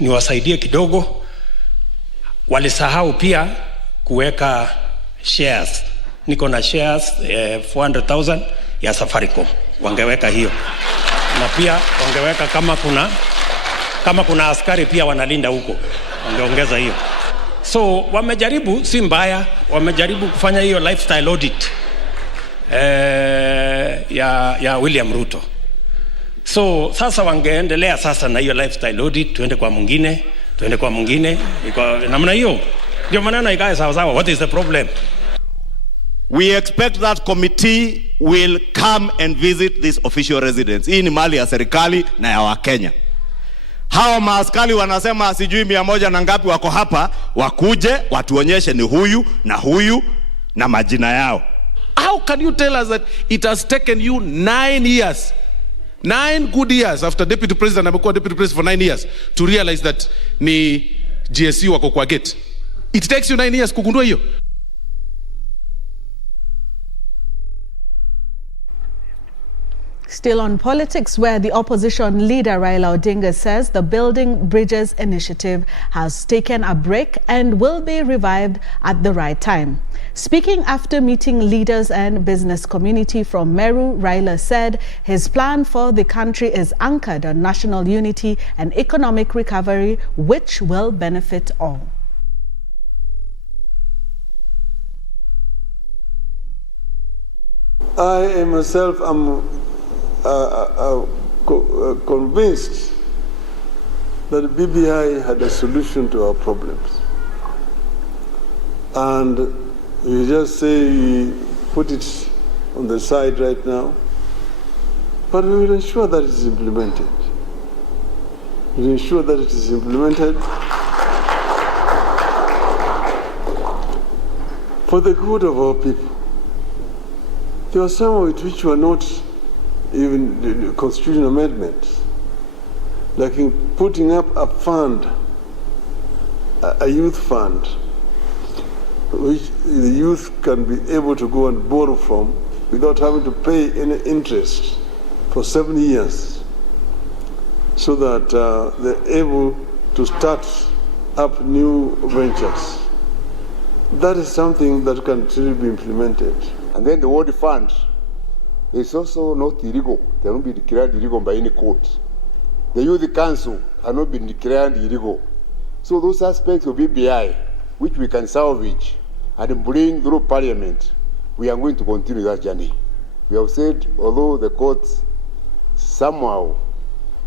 niwasaidie kidogo. Walisahau pia kuweka shares. Niko na shares 400,000 ya Safaricom. Wangeweka hiyo. Na pia wangeweka kama kuna askari pia wanalinda huko. Wangeongeza hiyo. So wamejaribu, si mbaya, wamejaribu kufanya hiyo lifestyle audit ya William Ruto. So sasa wangeendelea sasa na hiyo lifestyle audit, tuende kwa mwingine, iko namna hiyo. Ndio maneno ikae sawa sawa. What is the problem? We expect that committee will come and visit this official residence. Hii ni mali ya serikali na ya Wakenya. Hawa maaskari wanasema sijui 100 na ngapi wako hapa, wakuje watuonyeshe ni huyu na majina yao. How can you tell us that it has taken you 9 years, 9 good years after deputy president amekuwa deputy president for 9 years to realize that ni GSU wako kwa gate? It takes you 9 years kugundua hiyo? Still on politics, where the opposition leader Raila Odinga says the Building Bridges initiative has taken a break and will be revived at the right time. Speaking after meeting leaders and business community from Meru, Raila said his plan for the country is anchored on national unity and economic recovery, which will benefit all. I myself am convinced that BBI had a solution to our problems. And we just say we put it on the side right now, but we will ensure that it is implemented. We will ensure that it is implemented for the good of our people. There are some of it which were not even constitutional amendments, like in putting up a fund, a youth fund, which the youth can be able to go and borrow from without having to pay any interest for 7 years, so that they're able to start up new ventures. That is something that can still be implemented. And then the word fund is also not illegal. They are not be declared illegal by any court. The Youth Council are not been declared illegal. So those aspects of BBI, which we can salvage and bring through Parliament, we are going to continue that journey. We have said, although the courts somehow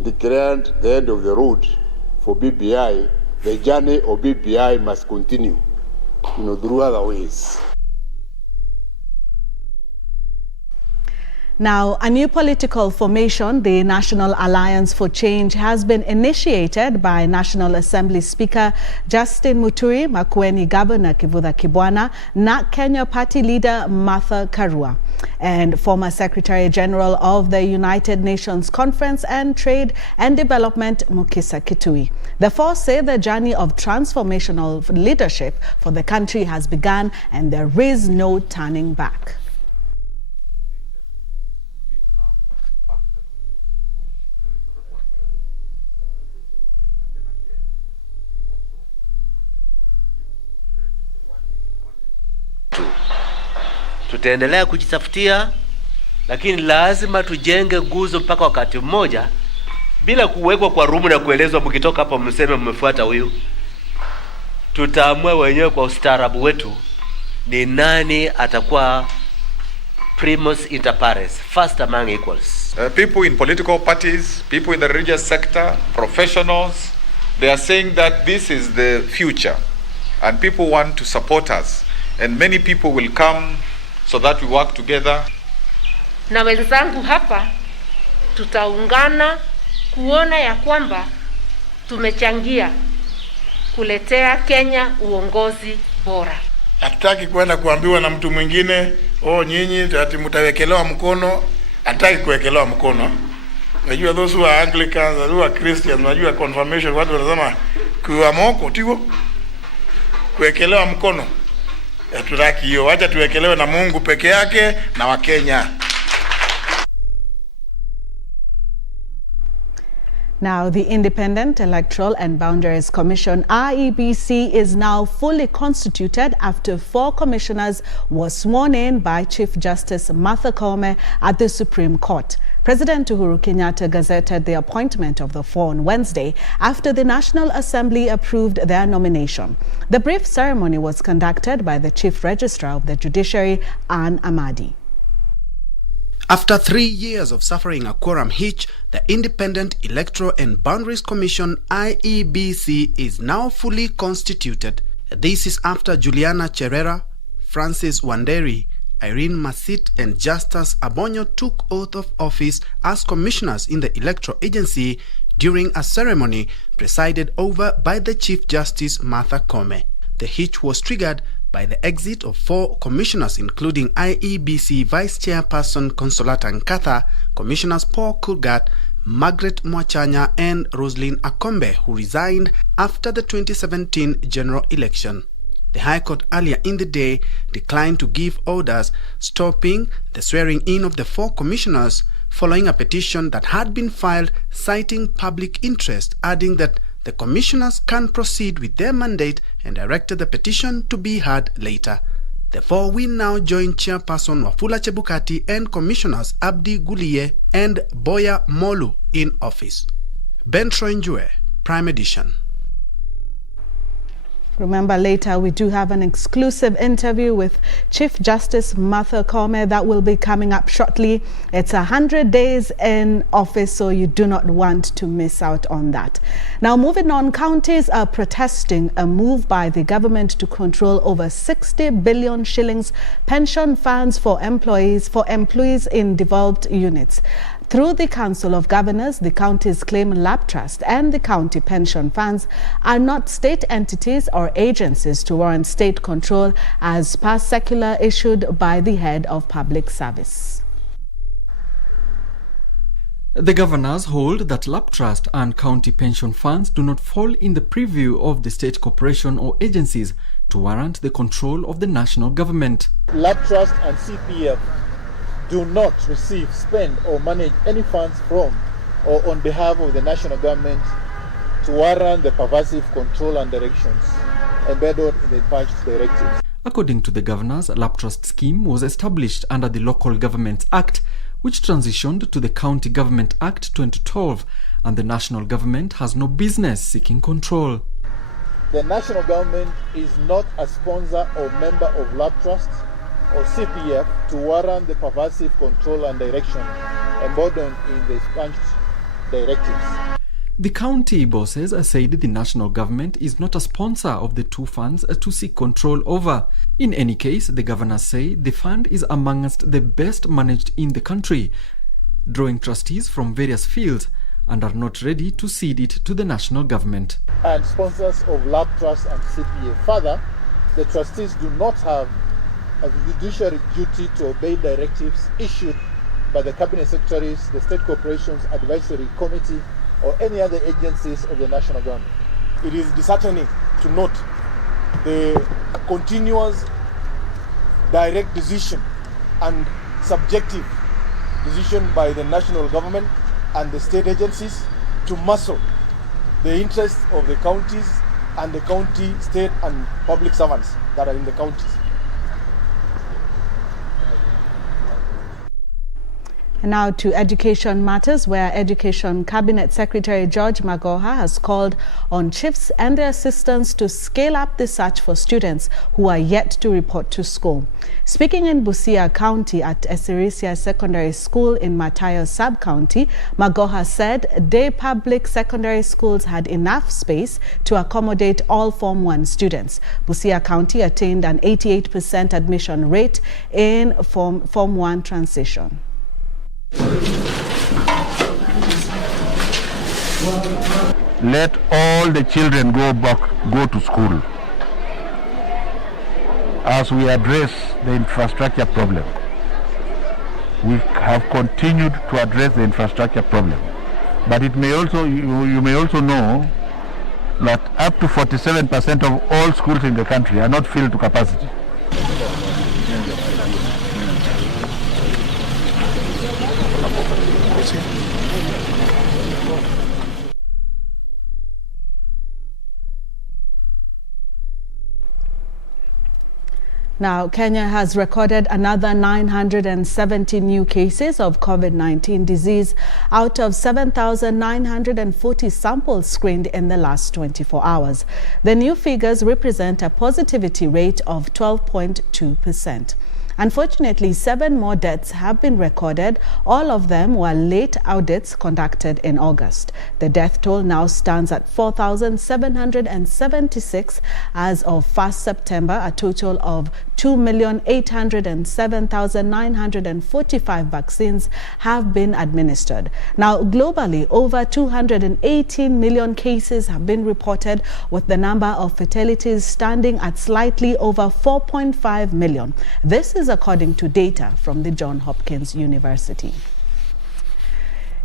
declared the end of the road for BBI, the journey of BBI must continue, through other ways. Now, a new political formation, the National Alliance for Change, has been initiated by National Assembly Speaker Justin Muturi, Makueni Governor Kivutha Kibwana, NARC Kenya Party Leader Martha Karua, and former Secretary General of the United Nations Conference and Trade and Development Mukisa Kitui. The four say the journey of transformational leadership for the country has begun and there is no turning back. Tutaendelea kujitafutia, lakini lazima tujenge nguzo mpaka wakati mmoja bila kuwekwa kwa rumu na kuelezwa mkitoka hapa mseme mmefuata huyu. Tutaamua wenyewe kwa ustaarabu wetu ni nani atakuwa primus inter pares, first among equals. People in political parties, people in the religious sector, professionals, they are saying that this is the future and people want to support us, and many people will come so that we work together. Na wenzangu hapa tutaungana kuona ya kwamba tumechangia kuletea Kenya uongozi bora. Hataki kwenda kuambiwa na mtu mwingine, nyinyi ati mtawekelewa mkono. Hataki kuwekelewa mkono. Unajua those who are Anglicans, who are Christians, unajua confirmation, watu wanasema kuwa moko tigo kuwekelewa mkono. Hatutaki hiyo. Acha tuwekelewe na Mungu peke yake na Wakenya. Now, the Independent Electoral and Boundaries Commission, IEBC, is now fully constituted after 4 commissioners were sworn in by Chief Justice Martha Koome at the Supreme Court. President Uhuru Kenyatta gazetted the appointment of the 4 on Wednesday after the National Assembly approved their nomination. The brief ceremony was conducted by the Chief Registrar of the Judiciary, Ann Amadi. After 3 years of suffering a quorum hitch, the Independent Electoral and Boundaries Commission, IEBC, is now fully constituted. This is after Juliana Cherera, Francis Wanderi, Irene Masit and Justus Abonyo took oath of office as commissioners in the Electoral Agency during a ceremony presided over by the Chief Justice Martha Koome. The hitch was triggered by the exit of 4 commissioners, including IEBC Vice Chairperson Consolata Nkatha, Commissioners Paul Kurgat, Margaret Mwachanya and Roslyn Akombe, who resigned after the 2017 general election. The High Court earlier in the day declined to give orders stopping the swearing-in of the 4 commissioners following a petition that had been filed citing public interest, adding that the commissioners can proceed with their mandate and directed the petition to be heard later. Therefore, we now join Chairperson Wafula Chebukati and Commissioners Abdi Guliye and Boya Molu in office. Ben Troinjue, Prime Edition. Remember, later we do have an exclusive interview with Chief Justice Martha Koome that will be coming up shortly. It's 100 days in office, so you do not want to miss out on that. Now, moving on, counties are protesting a move by the government to control over 60 billion shillings pension funds for employees in devolved units. Through the Council of Governors, the counties claim Lab Trust and the county pension funds are not state entities or agencies to warrant state control, as per circular issued by the head of public service. The governors hold that Lab Trust and county pension funds do not fall in the purview of the state corporation or agencies to warrant the control of the national government. Lab Trust and CPF do not receive, spend or manage any funds from or on behalf of the national government to warrant the pervasive control and directions embedded in the badged directives. According to the governors, Lab Trust scheme was established under the Local Governments Act, which transitioned to the County Government Act 2012, and the national government has no business seeking control. The national government is not a sponsor or member of Lab Trust or CPF to warrant the pervasive control and direction embodied in the expunged directives. The county bosses said the national government is not a sponsor of the 2 funds to seek control over. In any case, the governors say the fund is amongst the best managed in the country, drawing trustees from various fields, and are not ready to cede it to the national government. And sponsors of Lab Trust and CPF. Further, the trustees do not have a judiciary duty to obey directives issued by the Cabinet Secretaries, the State Corporations Advisory Committee, or any other agencies of the national government. It is disheartening to note the continuous direct decision and subjective decision by the national government and the state agencies to muscle the interests of the counties and the county, state and public servants that are in the counties. And now to education matters, where Education Cabinet Secretary George Magoha has called on chiefs and their assistants to scale up the search for students who are yet to report to school. Speaking in Busia County at Esirisia Secondary School in Matayo Sub-County, Magoha said day public secondary schools had enough space to accommodate all Form 1 students. Busia County attained an 88% admission rate in Form 1 transition. Let all the children go to school as we address the infrastructure problem. We have continued to address the infrastructure problem, but it may also, you may also know that up to 47% of all schools in the country are not filled to capacity. Now, Kenya has recorded another 970 new cases of COVID-19 disease out of 7,940 samples screened in the last 24 hours. The new figures represent a positivity rate of 12.2%. Unfortunately, 7 more deaths have been recorded. All of them were late audits conducted in August. The death toll now stands at 4,776 as of 1st September. A total of 2,807,945 vaccines have been administered. Now, globally, over 218 million cases have been reported, with the number of fatalities standing at slightly over 4.5 million. This is according to data from the Johns Hopkins University.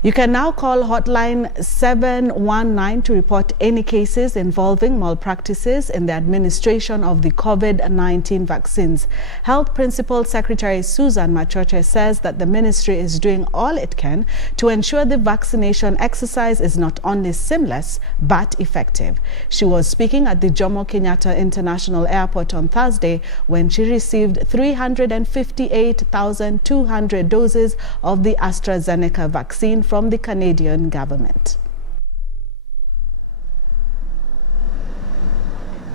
You can now call hotline 719 to report any cases involving malpractices in the administration of the COVID-19 vaccines. Health Principal Secretary Susan Machoche says that the ministry is doing all it can to ensure the vaccination exercise is not only seamless but effective. She was speaking at the Jomo Kenyatta International Airport on Thursday when she received 358,200 doses of the AstraZeneca vaccine from the Canadian government.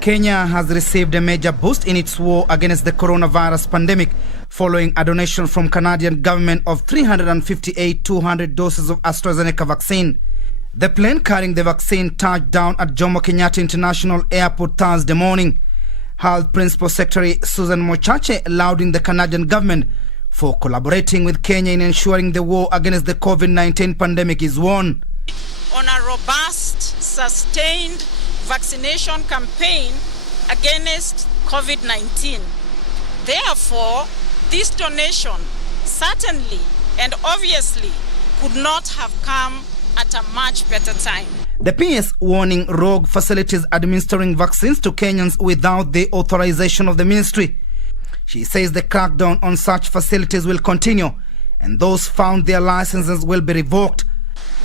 Kenya has received a major boost in its war against the coronavirus pandemic following a donation from Canadian government of 358,200 doses of AstraZeneca vaccine. The plane carrying the vaccine touched down at Jomo Kenyatta International Airport Thursday morning. Health Principal Secretary Susan Machoche lauding the Canadian government for collaborating with Kenya in ensuring the war against the COVID-19 pandemic is won. On a robust, sustained vaccination campaign against COVID-19. Therefore, this donation certainly and obviously could not have come at a much better time. The PS warning rogue facilities administering vaccines to Kenyans without the authorization of the ministry. She says the crackdown on such facilities will continue and those found their licenses will be revoked.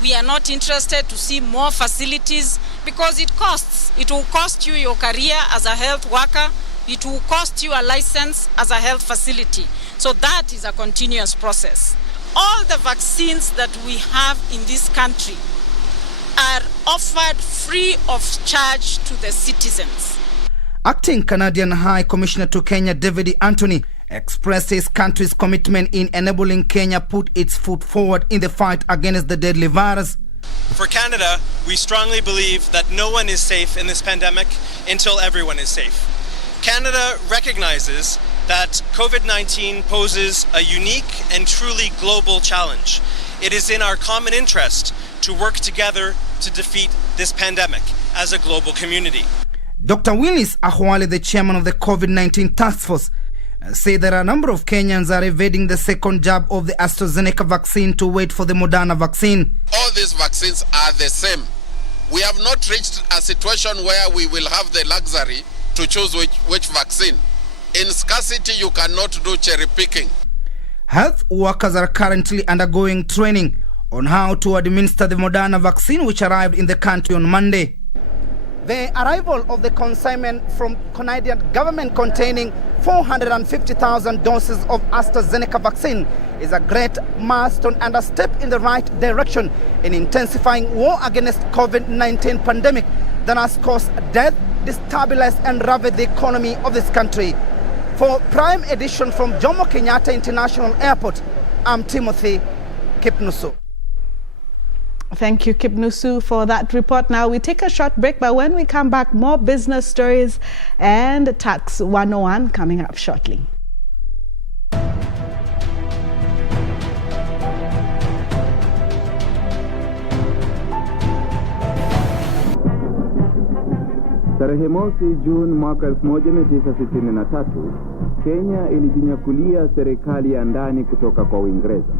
We are not interested to see more facilities because it costs. It will cost you your career as a health worker. It will cost you a license as a health facility. So that is a continuous process. All the vaccines that we have in this country are offered free of charge to the citizens. Acting Canadian High Commissioner to Kenya, David Anthony, expressed his country's commitment in enabling Kenya put its foot forward in the fight against the deadly virus. For Canada, we strongly believe that no one is safe in this pandemic until everyone is safe. Canada recognizes that COVID-19 poses a unique and truly global challenge. It is in our common interest to work together to defeat this pandemic as a global community. Dr. Willis Ahwale, the chairman of the COVID-19 task force, said that a number of Kenyans are evading the second jab of the AstraZeneca vaccine to wait for the Moderna vaccine. All these vaccines are the same. We have not reached a situation where we will have the luxury to choose which vaccine. In scarcity, you cannot do cherry picking. Health workers are currently undergoing training on how to administer the Moderna vaccine, which arrived in the country on Monday. The arrival of the consignment from Canadian government containing 450,000 doses of AstraZeneca vaccine is a great milestone and a step in the right direction in intensifying war against COVID-19 pandemic that has caused death, destabilized and ravaged the economy of this country. For Prime Edition from Jomo Kenyatta International Airport, I'm Timothy Kipnusu. Thank you, Kipnusu, for that report. Now we take a short break, but when we come back, more business stories and Tax 101 coming up shortly. Tarehe mosi Juni mwaka 1963, Kenya ilijinyakulia serikali ya ndani kutoka kwa Uingereza.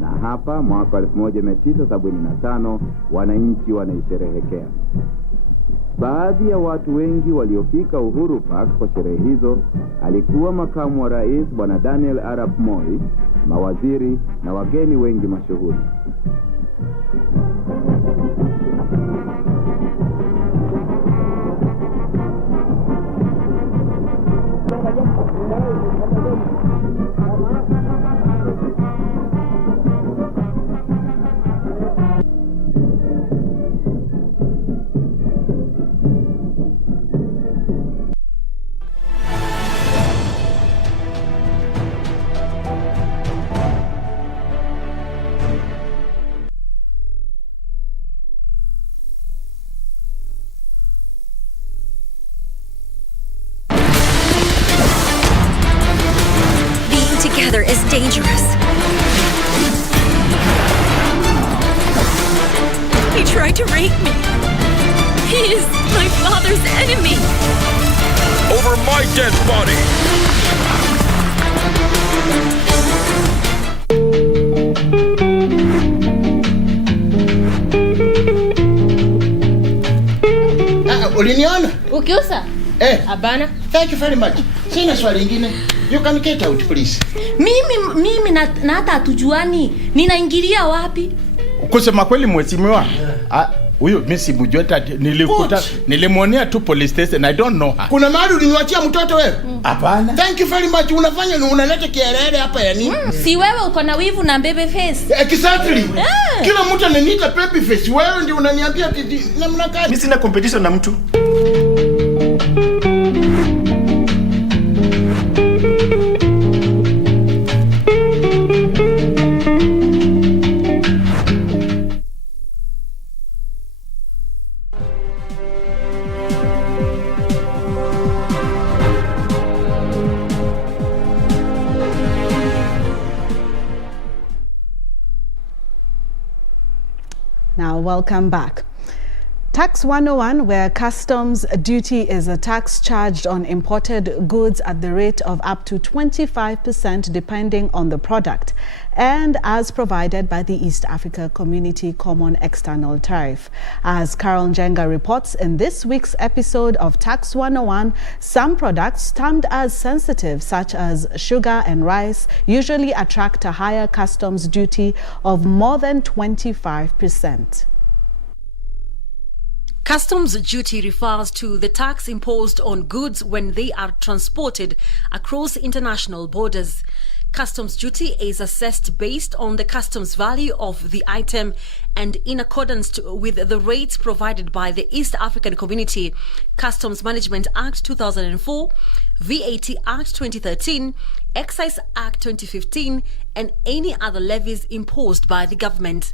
Na hapa mwaka 1975 wananchi wanaisherehekea. Baadhi ya watu wengi waliofika Uhuru Park kwa sherehe hizo alikuwa makamu wa rais Bwana Daniel Arap Moi, mawaziri na wageni wengi mashuhuri. dangerous. He tried to rape me. He is my father's enemy. Over my dead body. Uliniona? Ukiusa? Abana. Thank you very much. Sina swali lingine. You can get out, please. Mimi na hata hatujuani. Ninaingilia wapi? Kusema kweli mheshimiwa. Huyo mimi simjui hata nilimwonea tu police station. I don't know her. Kuna mahali uliniachia mtoto wewe? Hapana. Thank you very much. Unaleta kielele hapa ya nini? Si wewe uko na wivu na baby face. Exactly. Kila mtu ananiita baby face. Wewe ndio unaniambia namna gani? Mimi sina competition na mtu. Now, welcome back. Tax 101, where customs duty is a tax charged on imported goods at the rate of up to 25% depending on the product, and as provided by the East Africa Community Common External Tariff. As Carol Njenga reports in this week's episode of Tax 101, some products termed as sensitive, such as sugar and rice, usually attract a higher customs duty of more than 25%. Customs duty refers to the tax imposed on goods when they are transported across international borders. Customs duty is assessed based on the customs value of the item and in accordance with the rates provided by the East African Community Customs Management Act 2004, VAT Act 2013, Excise Act 2015, and any other levies imposed by the government.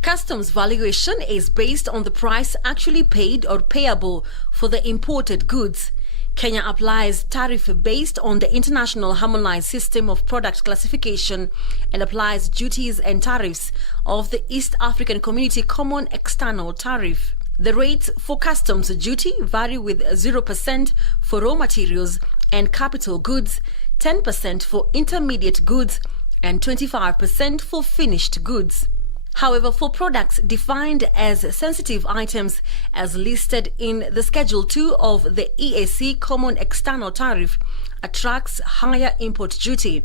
Customs valuation is based on the price actually paid or payable for the imported goods. Kenya applies tariff based on the International Harmonized System of Product Classification and applies duties and tariffs of the East African Community Common External Tariff. The rates for customs duty vary, with 0% for raw materials and capital goods, 10% for intermediate goods, and 25% for finished goods. However, for products defined as sensitive items as listed in the Schedule 2 of the EAC Common External Tariff, attracts higher import duty.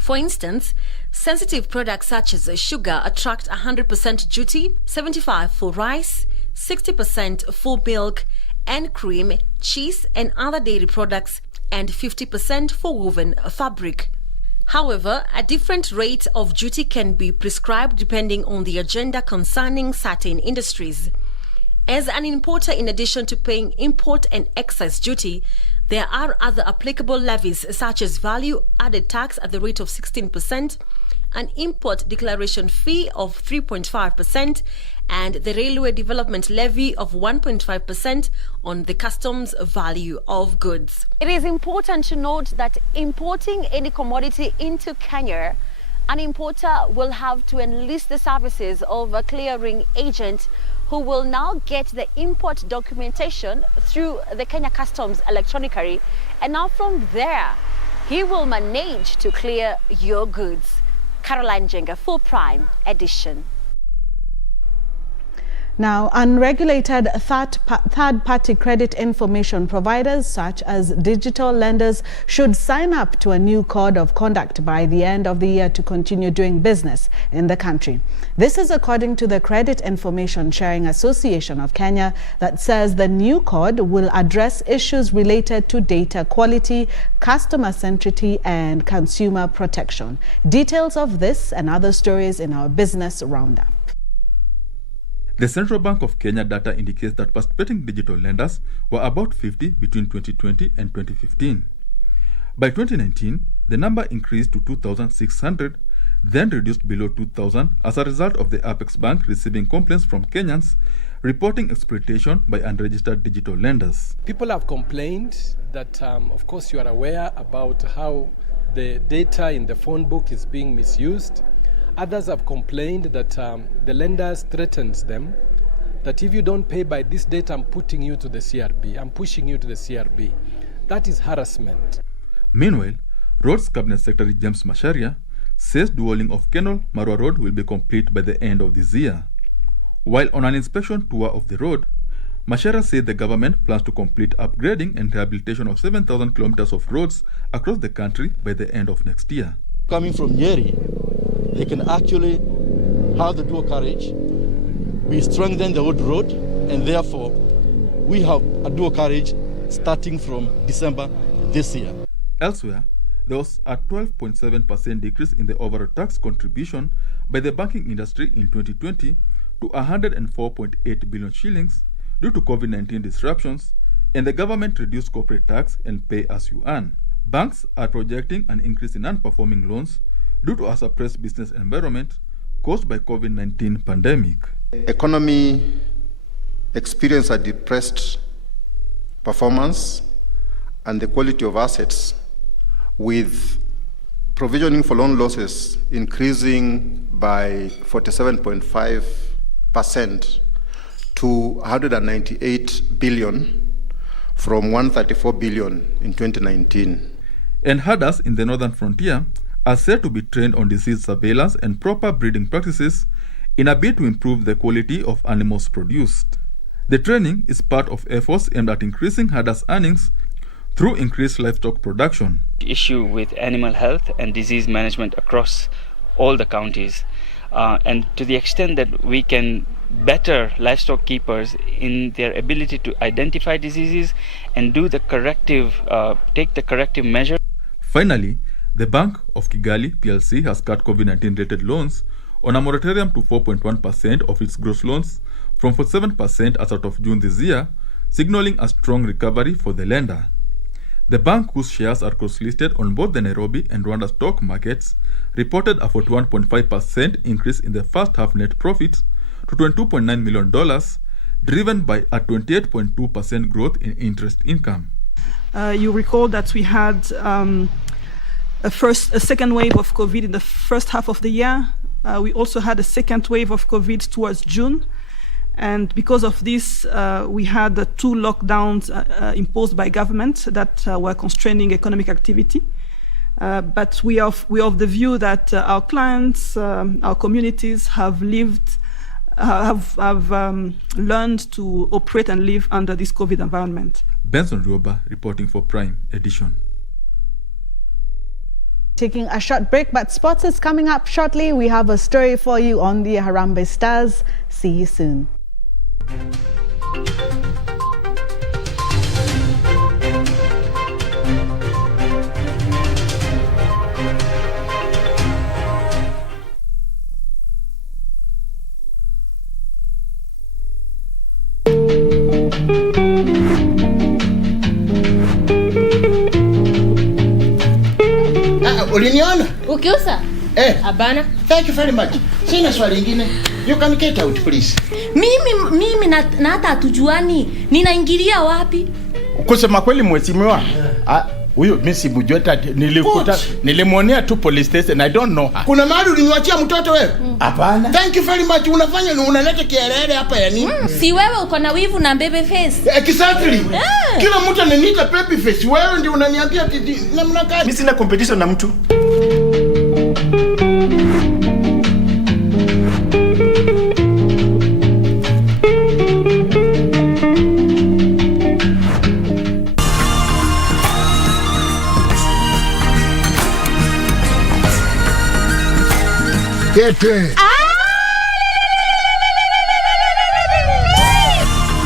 For instance, sensitive products such as sugar attract 100% duty, 75% for rice, 60% for milk and cream, cheese and other dairy products, and 50% for woven fabric. However, a different rate of duty can be prescribed depending on the agenda concerning certain industries. As an importer, in addition to paying import and excise duty, there are other applicable levies such as value-added tax at the rate of 16%, an import declaration fee of 3.5%, and the railway development levy of 1.5% on the customs value of goods. It is important to note that importing any commodity into Kenya, an importer will have to enlist the services of a clearing agent who will now get the import documentation through the Kenya Customs electronically, and now from there he will manage to clear your goods. Caroline Njenga, Full Prime Edition. Now, unregulated third-party credit information providers such as digital lenders should sign up to a new code of conduct by the end of the year to continue doing business in the country. This is according to the Credit Information Sharing Association of Kenya, that says the new code will address issues related to data quality, customer centricity, and consumer protection. Details of this and other stories in our business roundup. The Central Bank of Kenya data indicates that participating digital lenders were about 50 between 2020 and 2015. By 2019, the number increased to 2,600, then reduced below 2,000 as a result of the Apex Bank receiving complaints from Kenyans reporting exploitation by unregistered digital lenders. People have complained that, of course, you are aware about how the data in the phone book is being misused. Others have complained that the lenders threatens them that if you don't pay by this date, I'm putting you to the CRB. I'm pushing you to the CRB. That is harassment. Meanwhile, Roads Cabinet Secretary James Macharia says dualling of Kenol Marwa Road will be complete by the end of this year. While on an inspection tour of the road, Macharia said the government plans to complete upgrading and rehabilitation of 7,000 kilometers of roads across the country by the end of next year. Coming from Nyeri, they can actually have the dual carriage. We strengthen the old road, and therefore we have a dual carriage starting from December this year. Elsewhere, there was a 12.7% decrease in the overall tax contribution by the banking industry in 2020 to 104.8 billion shillings due to COVID-19 disruptions, and the government reduced corporate tax and pay as you earn. Banks are projecting an increase in non-performing loans due to a suppressed business environment caused by COVID-19 pandemic. Economy experienced a depressed performance and the quality of assets, with provisioning for loan losses increasing by 47.5% to 198 billion from 134 billion in 2019. And herders in the northern frontier are said to be trained on disease surveillance and proper breeding practices in a bid to improve the quality of animals produced. The training is part of efforts aimed at increasing herders' earnings through increased livestock production. The issue with animal health and disease management across all the counties, and to the extent that we can better livestock keepers in their ability to identify diseases and do the corrective, take the corrective measure. Finally, the Bank of Kigali PLC has cut COVID-19 related loans on a moratorium to 4.1% of its gross loans from 47% as out of June this year, signaling a strong recovery for the lender. The bank, whose shares are cross-listed on both the Nairobi and Rwanda stock markets, reported a 41.5% increase in the first half net profits to $22.9 million, driven by a 28.2% growth in interest income. You recall that we had a second wave of COVID in the first half of the year. We also had a second wave of COVID towards June. And because of this, we had the 2 lockdowns imposed by government that were constraining economic activity. But we are of the view that our clients, our communities have learned to operate and live under this COVID environment. Benson Rioba reporting for Prime Edition. Taking a short break, but sports is coming up shortly. We have a story for you on the Harambee Stars. See you soon. Uliniona? Ukiusa? Abana. Thank you very much. Sina swali lingine. You can get out, please. Mimi na hata hatujuani. Ninaingilia wapi? Kusema kweli mheshimiwa, huyo mimi simjui, hata nilimwonea tu police station. I don't know her. Kuna mahali uliniachia mtoto wewe? Hapana. Thank you very much. Unafanya unaleta kielele hapa ya nini? Si wewe uko na wivu na baby face. Exactly. Kila mtu ananiita baby face. Wewe ndio unaniambia namna gani? Mimi sina competition na mtu.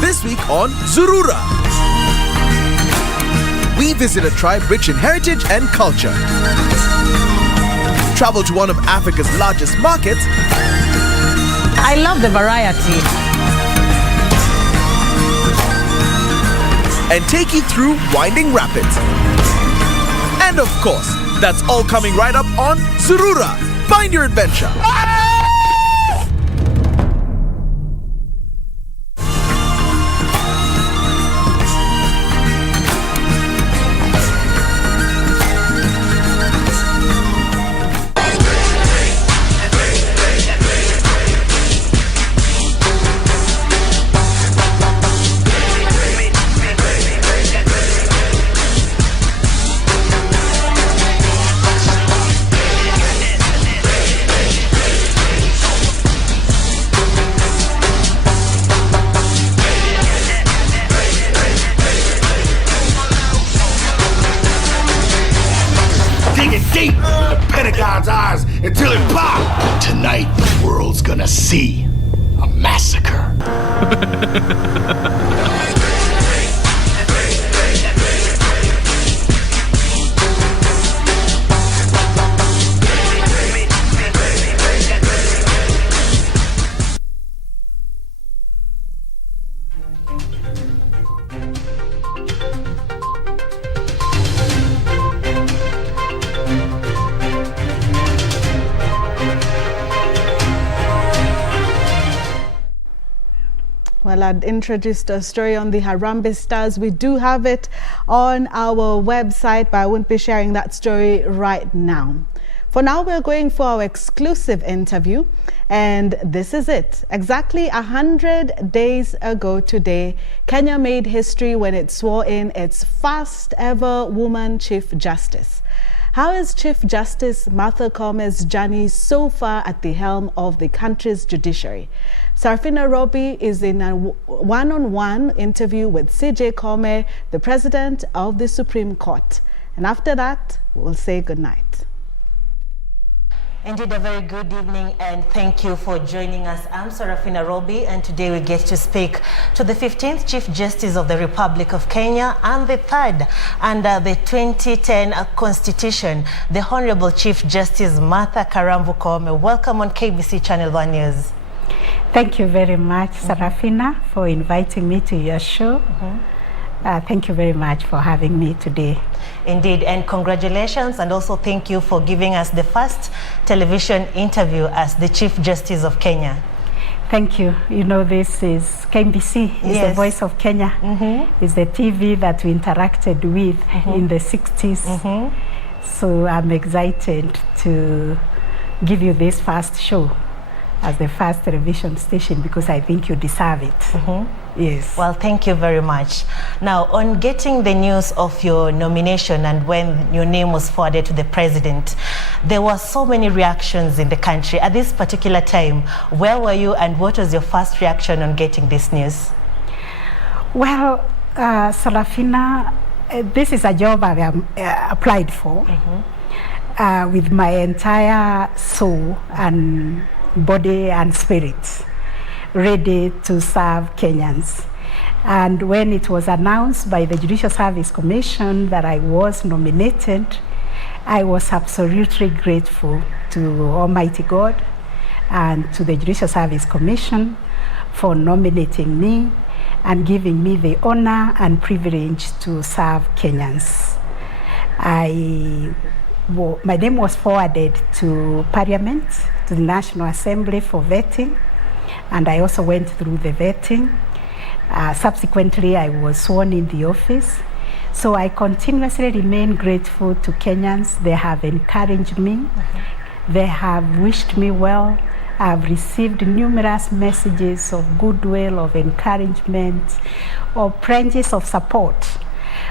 This week on Zurura, we visit a tribe rich in heritage and culture. Travel to one of Africa's largest markets. I love the variety. And take you through winding rapids. And of course, that's all coming right up on Zurura. Find your adventure. until it pops. Tonight, the world's gonna see a massacre. Well, I'd introduced a story on the Harambee Stars. We do have it on our website, but I won't be sharing that story right now. For now, we're going for our exclusive interview, and this is it. Exactly 100 days ago today, Kenya made history when it swore in its first ever woman Chief Justice. How is Chief Justice Martha Koome's journey so far at the helm of the country's judiciary? Sarafina Robi is in a one-on-one interview with CJ Koome, the President of the Supreme Court. And after that, we'll say goodnight. Indeed, a very good evening, and thank you for joining us. I'm Sarafina Robi, and today we get to speak to the 15th Chief Justice of the Republic of Kenya and the 3rd under the 2010 Constitution, the Honorable Chief Justice Martha Karambu Koome. Welcome on KBC Channel 1 News. Thank you very much, Sarafina, for inviting me to your show. Thank you very much for having me today. Indeed, and congratulations, and also thank you for giving us the first television interview as the Chief Justice of Kenya. Thank you. You know, this is KBC, is the voice of Kenya. It's the TV that we interacted with in the 60s. So I'm excited to give you this first show as the first television station, because I think you deserve it. Yes. Well, thank you very much. Now, on getting the news of your nomination and when your name was forwarded to the President, there were so many reactions in the country. At this particular time, where were you and what was your first reaction on getting this news? Well, Sarafina, this is a job I applied for with my entire soul and body and spirit, ready to serve Kenyans. And when it was announced by the Judicial Service Commission that I was nominated, I was absolutely grateful to Almighty God and to the Judicial Service Commission for nominating me and giving me the honor and privilege to serve Kenyans. My name was forwarded to Parliament, to the National Assembly for vetting, and I also went through the vetting. Subsequently, I was sworn in the office. So I continuously remain grateful to Kenyans. They have encouraged me. They have wished me well. I've received numerous messages of goodwill, of encouragement, of pledges of support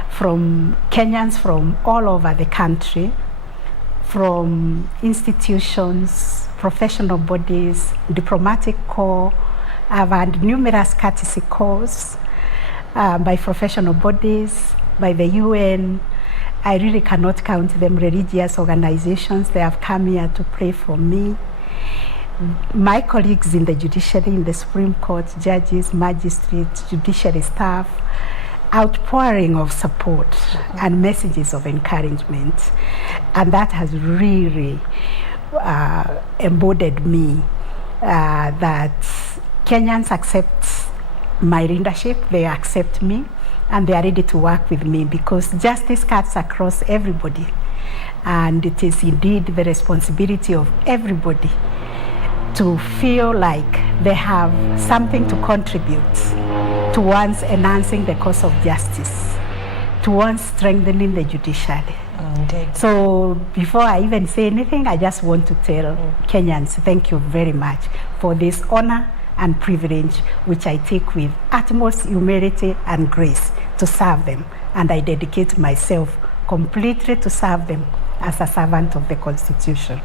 from Kenyans from all over the country, from institutions, professional bodies, diplomatic corps. I've had numerous courtesy calls by professional bodies, by the UN. I really cannot count them, religious organizations. They have come here to pray for me. My colleagues in the judiciary, in the Supreme Court, judges, magistrates, judiciary staff, outpouring of support and messages of encouragement. And that has really embodied me that Kenyans accept my leadership, they accept me, and they are ready to work with me, because justice cuts across everybody. And it is indeed the responsibility of everybody to feel like they have something to contribute towards enhancing the cause of justice, towards strengthening the judiciary. So before I even say anything, I just want to tell Kenyans, thank you very much for this honor and privilege, which I take with utmost humility and grace to serve them. And I dedicate myself completely to serve them as a servant of the Constitution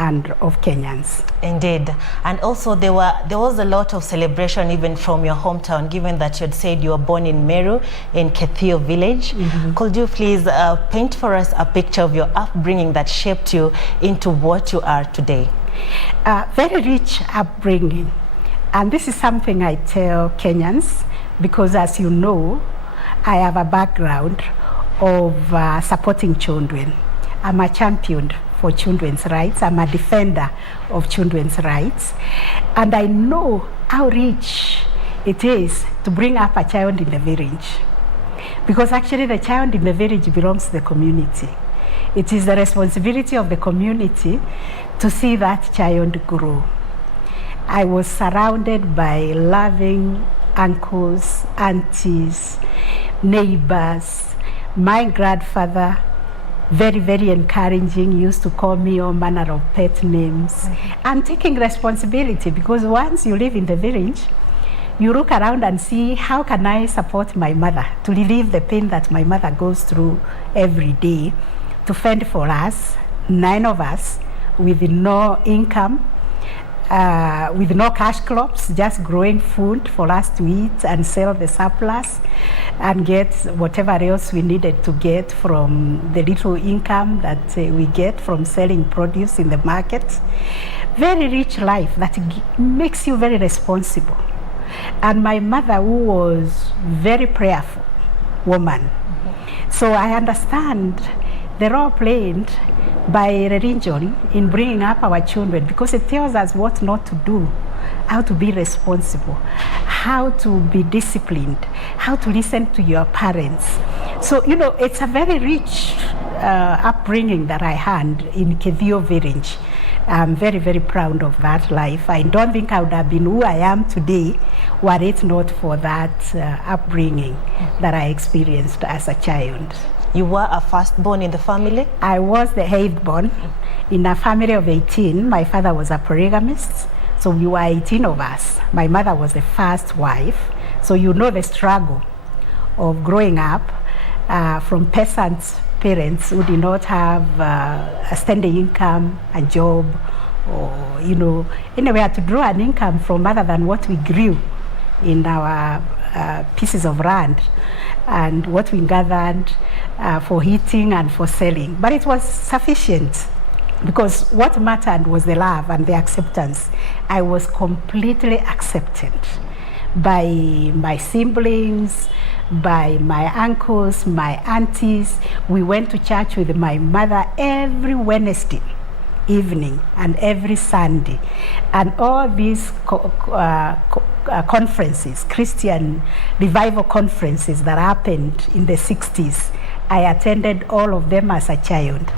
and of Kenyans. Indeed. And also there was a lot of celebration even from your hometown, given that you had said you were born in Meru, in Kethio village. Could you please paint for us a picture of your upbringing that shaped you into what you are today? Very rich upbringing. And this is something I tell Kenyans, because as you know, I have a background of supporting children. I'm a champion for children's rights. I'm a defender of children's rights. And I know how rich it is to bring up a child in the village. Because actually the child in the village belongs to the community. It is the responsibility of the community to see that child grow. I was surrounded by loving uncles, aunties, neighbors. My grandfather, very, very encouraging, used to call me all manner of pet names. And taking responsibility, because once you live in the village, you look around and see, how can I support my mother to relieve the pain that my mother goes through every day, to fend for us, 9 of us, with no income, with no cash crops, just growing food for us to eat and sell the surplus and get whatever else we needed to get from the little income that we get from selling produce in the market. Very rich life that makes you very responsible. And my mother, who was very prayerful woman. So I understand the role played by religion in bringing up our children, because it tells us what not to do, how to be responsible, how to be disciplined, how to listen to your parents. So, you know, it's a very rich upbringing that I had in Kethio village. I'm very, very proud of that life. I don't think I would have been who I am today were it not for that upbringing that I experienced as a child. You were a firstborn in the family? I was the eighth born in a family of 18. My father was a polygamist, so we were 18 of us. My mother was the first wife, so you know the struggle of growing up from peasants' parents who did not have a standing income, a job, or, you know, anyway, to draw an income from other than what we grew in our pieces of land and what we gathered for eating and for selling. But it was sufficient, because what mattered was the love and the acceptance. I was completely accepted by my siblings, by my uncles, my aunties. We went to church with my mother every Wednesday evening and every Sunday. And all these conferences, Christian revival conferences that happened in the 60s, I attended all of them as a child.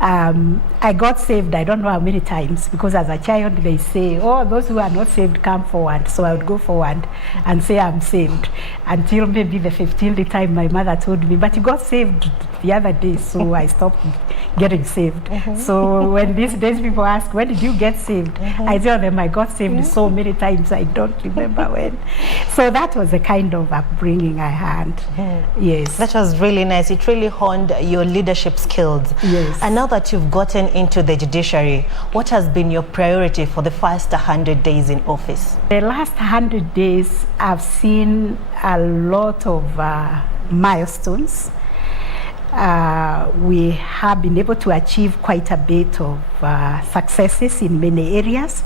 I got saved, I don't know how many times, because as a child they say, oh, those who are not saved come forward. So I would go forward and say I'm saved, until maybe the 15th time my mother told me, but you got saved the other day, so I stopped getting saved. So when these days people ask, when did you get saved? I tell them I got saved so many times, I don't remember when. So that was the kind of upbringing I had. Yes. That was really nice. It really honed your leadership skills. Yes. And now that you've gotten into the judiciary, what has been your priority for the first 100 days in office? The last 100 days, I've seen a lot of milestones. We have been able to achieve quite a bit of successes in many areas.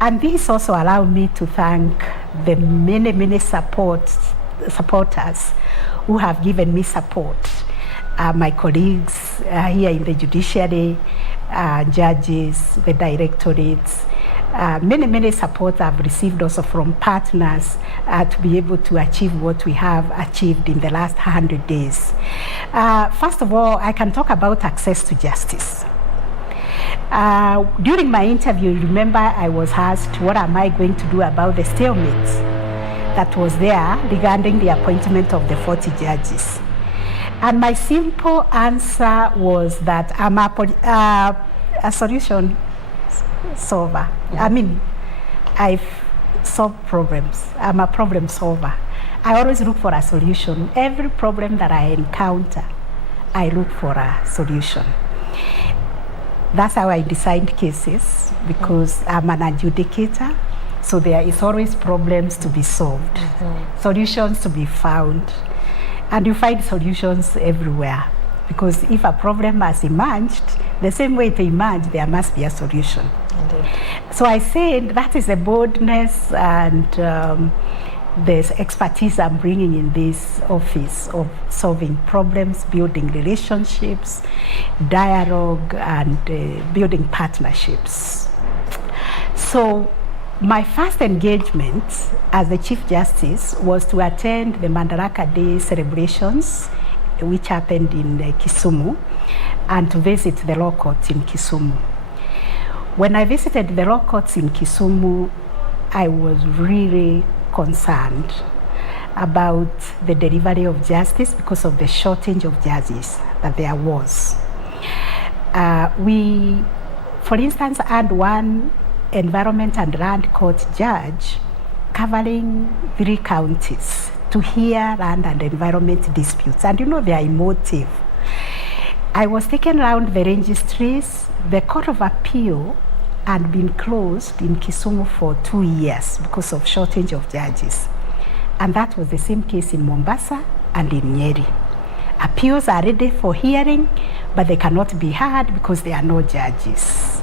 And this also allowed me to thank the many, many supporters who have given me support. My colleagues here in the judiciary, judges, the directorates, many, many support I've received also from partners to be able to achieve what we have achieved in the last 100 days. First of all, I can talk about access to justice. During my interview, remember, I was asked, what am I going to do about the stalemate that was there regarding the appointment of the 40 judges? And my simple answer was that I'm a solution solver. I mean, I've solved problems. I'm a problem solver. I always look for a solution. Every problem that I encounter, I look for a solution. That's how I designed cases, because I'm an adjudicator. So there is always problems to be solved, solutions to be found. And you find solutions everywhere, because if a problem has emerged, the same way to emerge, there must be a solution. Indeed. So I said that is the boldness and the expertise I'm bringing in this office of solving problems, building relationships, dialogue, and building partnerships. So my first engagement as the Chief Justice was to attend the Madaraka Day celebrations, which happened in Kisumu, and to visit the law courts in Kisumu. When I visited the law courts in Kisumu, I was really concerned about the delivery of justice because of the shortage of judges that there was. We, for instance, had one Environment and Land Court judge covering 3 counties to hear land and environment disputes. And you know, they are emotive. I was taken around the registries. The Court of Appeal had been closed in Kisumu for 2 years because of shortage of judges. And that was the same case in Mombasa and in Nyeri. Appeals are ready for hearing, but they cannot be heard because there are no judges.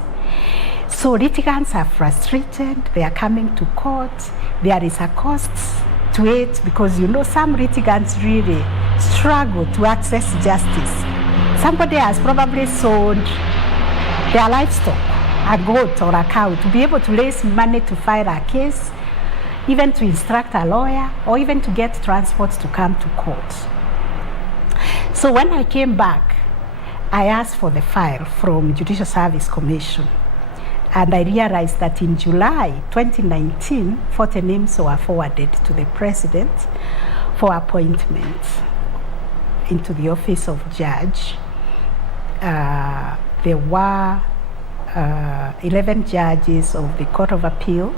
So litigants are frustrated, they are coming to court, there is a cost to it, because you know some litigants really struggle to access justice. Somebody has probably sold their livestock, a goat or a cow, to be able to raise money to file a case, even to instruct a lawyer, or even to get transport to come to court. So when I came back, I asked for the file from Judicial Service Commission. And I realized that in July 2019, 40 names were forwarded to the President for appointment into the office of judge. There were 11 judges of the Court of Appeal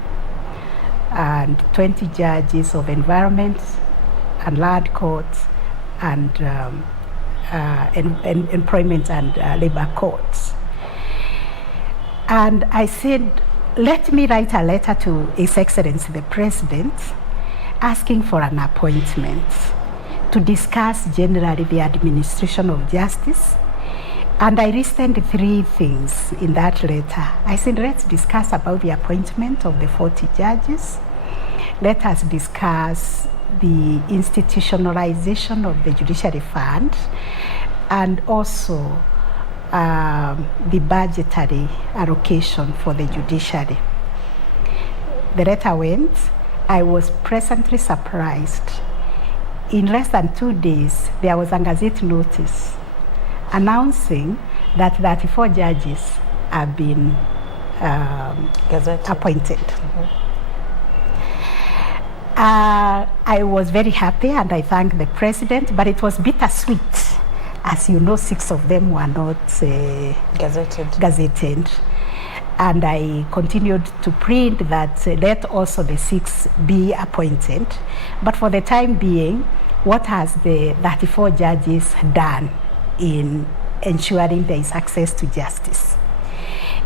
and 20 judges of Environment and Land Court and Employment and Labor Courts. And I said, let me write a letter to His Excellency the President asking for an appointment to discuss generally the administration of justice. And I listed 3 things in that letter. I said, let's discuss about the appointment of the 40 judges. Let us discuss the institutionalization of the Judiciary Fund, and also the budgetary allocation for the judiciary. The letter went. I was pleasantly surprised. In less than 2 days, there was a Gazette notice announcing that 34 judges have been appointed. I was very happy and I thanked the President, but it was bittersweet. As you know, 6 of them were not gazetted. And I continued to plead that let also the 6 be appointed. But for the time being, what has the 34 judges done in ensuring there is access to justice?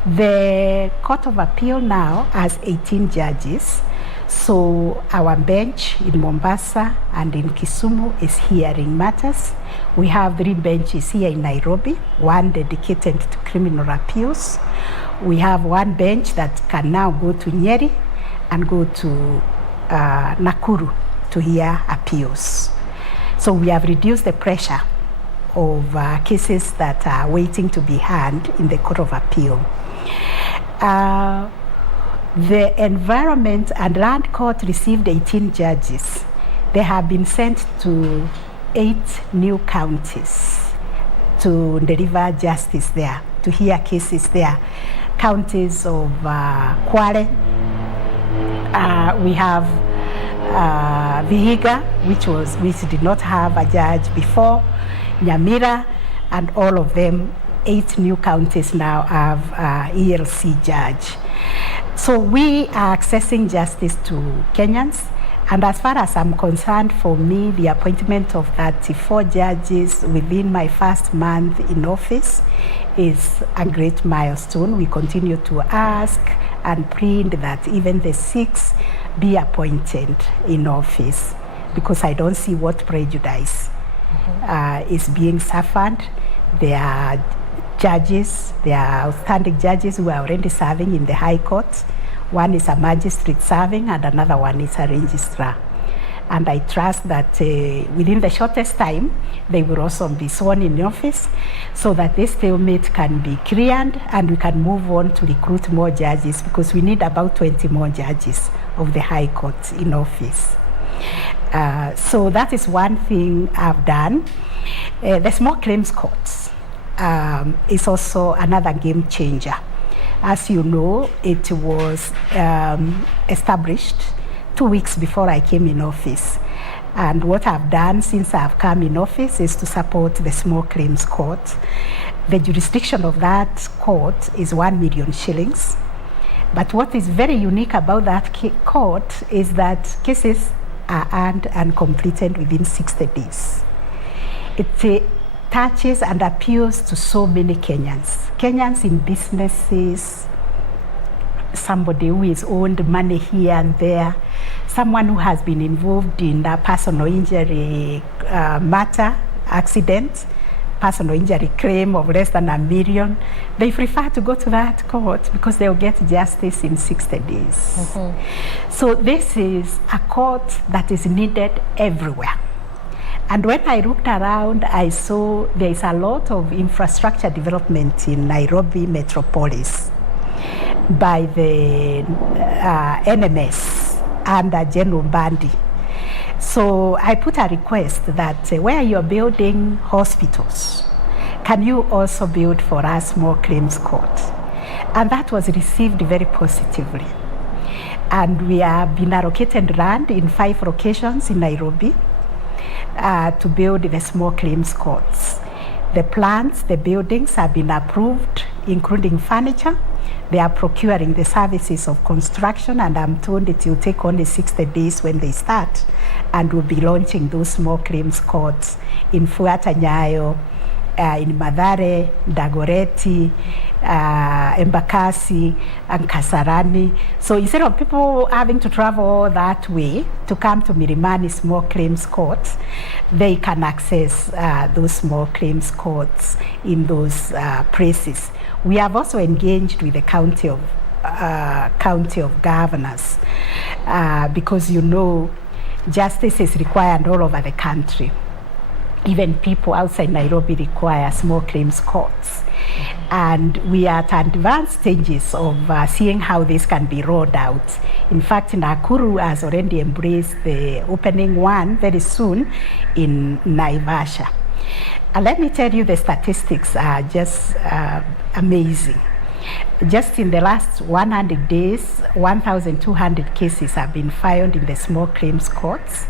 The Court of Appeal now has 18 judges. So our bench in Mombasa and in Kisumu is hearing matters. We have 3 benches here in Nairobi, 1 dedicated to criminal appeals. We have 1 bench that can now go to Nyeri and go to Nakuru to hear appeals. So we have reduced the pressure of cases that are waiting to be heard in the Court of Appeal. The Environment and Land Court received 18 judges. They have been sent to 8 new counties to deliver justice there, to hear cases there. Counties of Kwale, we have Vihiga, which did not have a judge before, Nyamira, and all of them, 8 new counties now have ELC judge. So we are accessing justice to Kenyans, And as far as I'm concerned, for me, the appointment of 34 judges within my first month in office is a great milestone. We continue to ask and plead that even the 6 be appointed in office, because I don't see what prejudice is being suffered. There are judges, there are outstanding judges who are already serving in the High Court. One is a magistrate serving and another one is a registrar. And I trust that within the shortest time, they will also be sworn in office so that this stalemate can be cleared and we can move on to recruit more judges, because we need about 20 more judges of the High Court in office. So that is one thing I've done. The small claims courts is also another game changer. As you know, it was established 2 weeks before I came in office. And what I've done since I've come in office is to support the small claims court. The jurisdiction of that court is 1 million shillings. But what is very unique about that court is that cases are earned and completed within 60 days. It touches and appeals to so many Kenyans. Kenyans in businesses, somebody who is owed money here and there, someone who has been involved in a personal injury matter, accident, personal injury claim of less than $1 million, they prefer to go to that court because they'll get justice in 60 days. So this is a court that is needed everywhere. And when I looked around, I saw there is a lot of infrastructure development in Nairobi metropolis by the NMS under General Bandi. So I put a request that where you're building hospitals, can you also build for us more claims court? And that was received very positively. And we have been allocated land in 5 locations in Nairobi to build the small claims courts. The plans, the buildings have been approved, including furniture. They are procuring the services of construction, and I'm told it will take only 60 days when they start, and we'll be launching those small claims courts in Fuata Nyayo, in Mathare, Dagoretti, Embakasi, and Kasarani. So instead of people having to travel that way to come to Milimani small claims courts, they can access those small claims courts in those places. We have also engaged with the county of governors because you know justice is required all over the country. Even people outside Nairobi require small claims courts. And we are at advanced stages of seeing how this can be rolled out. In fact, Nakuru has already embraced the opening one very soon in Naivasha. And let me tell you, the statistics are just amazing. Just in the last 100 days, 1,200 cases have been filed in the small claims courts,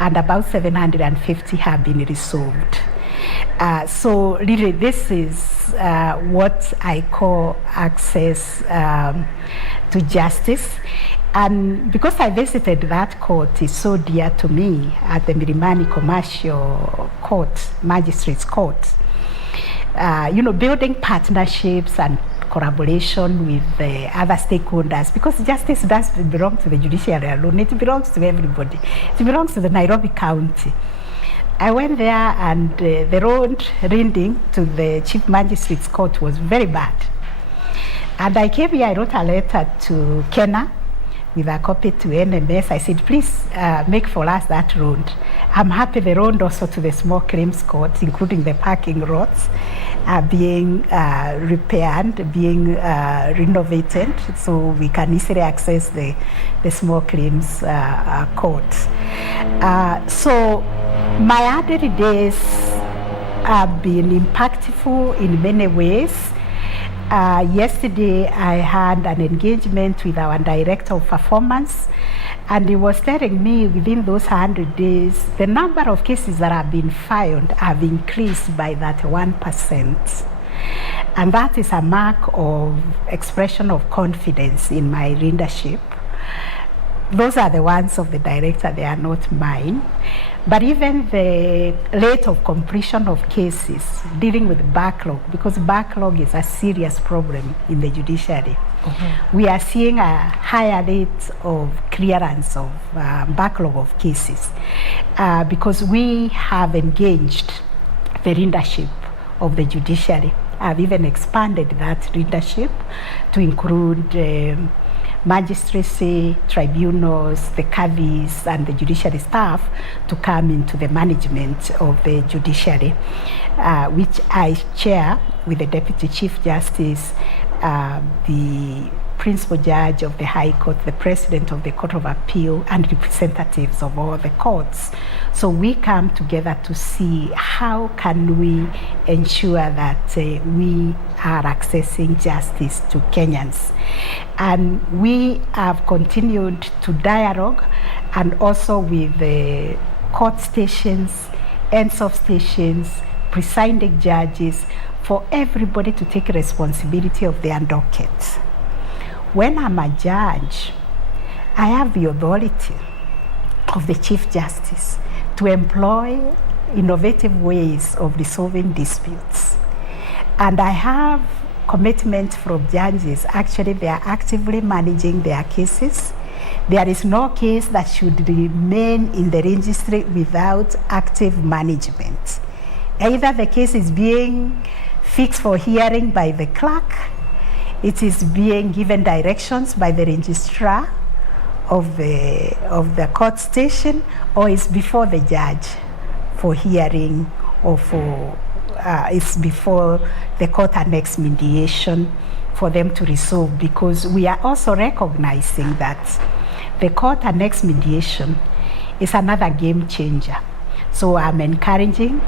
and about 750 have been resolved. So really, this is what I call access to justice. And because I visited that court, is so dear to me at the Milimani Commercial Court, Magistrates Court. Building partnerships and collaboration with the other stakeholders, because justice doesn't belong to the judiciary alone, it belongs to everybody. It belongs to the Nairobi County. I went there and the road leading to the Chief Magistrate's Court was very bad. And I came here, I wrote a letter to Kena with a copy to NMS. I said, please make for us that road. I'm happy the road also to the small claims court, including the parking lots, are being repaired, being renovated, so we can easily access the small claims court. So my early days have been impactful in many ways. Yesterday, I had an engagement with our Director of Performance, and he was telling me within those 100 days, the number of cases that have been filed have increased by that 1%. And that is a mark of expression of confidence in my leadership. those are the ones of the director, they are not mine. But even the rate of completion of cases dealing with backlog, because backlog is a serious problem in the judiciary. We are seeing a higher rate of clearance of backlog of cases because we have engaged the leadership of the judiciary. I've even expanded that leadership to include magistracy, tribunals, the KBC, and the judiciary staff to come into the management of the judiciary, which I chair with the Deputy Chief Justice, the Principal Judge of the High Court, the President of the Court of Appeal, and representatives of all the courts. So we come together to see how can we ensure that we are accessing justice to Kenyans. And we have continued to dialogue and also with the court stations, end-of stations, presiding judges, for everybody to take responsibility of their dockets. When I'm a judge, I have the authority of the Chief Justice to employ innovative ways of resolving disputes. And I have commitment from judges. Actually, they are actively managing their cases. There is no case that should remain in the registry without active management. Either the case is being fixed for hearing by the clerk, it is being given directions by the registrar of the court station, or it's before the judge for hearing, or for it's before the court annex mediation for them to resolve, because we are also recognizing that the court annex mediation is another game changer. So I'm encouraging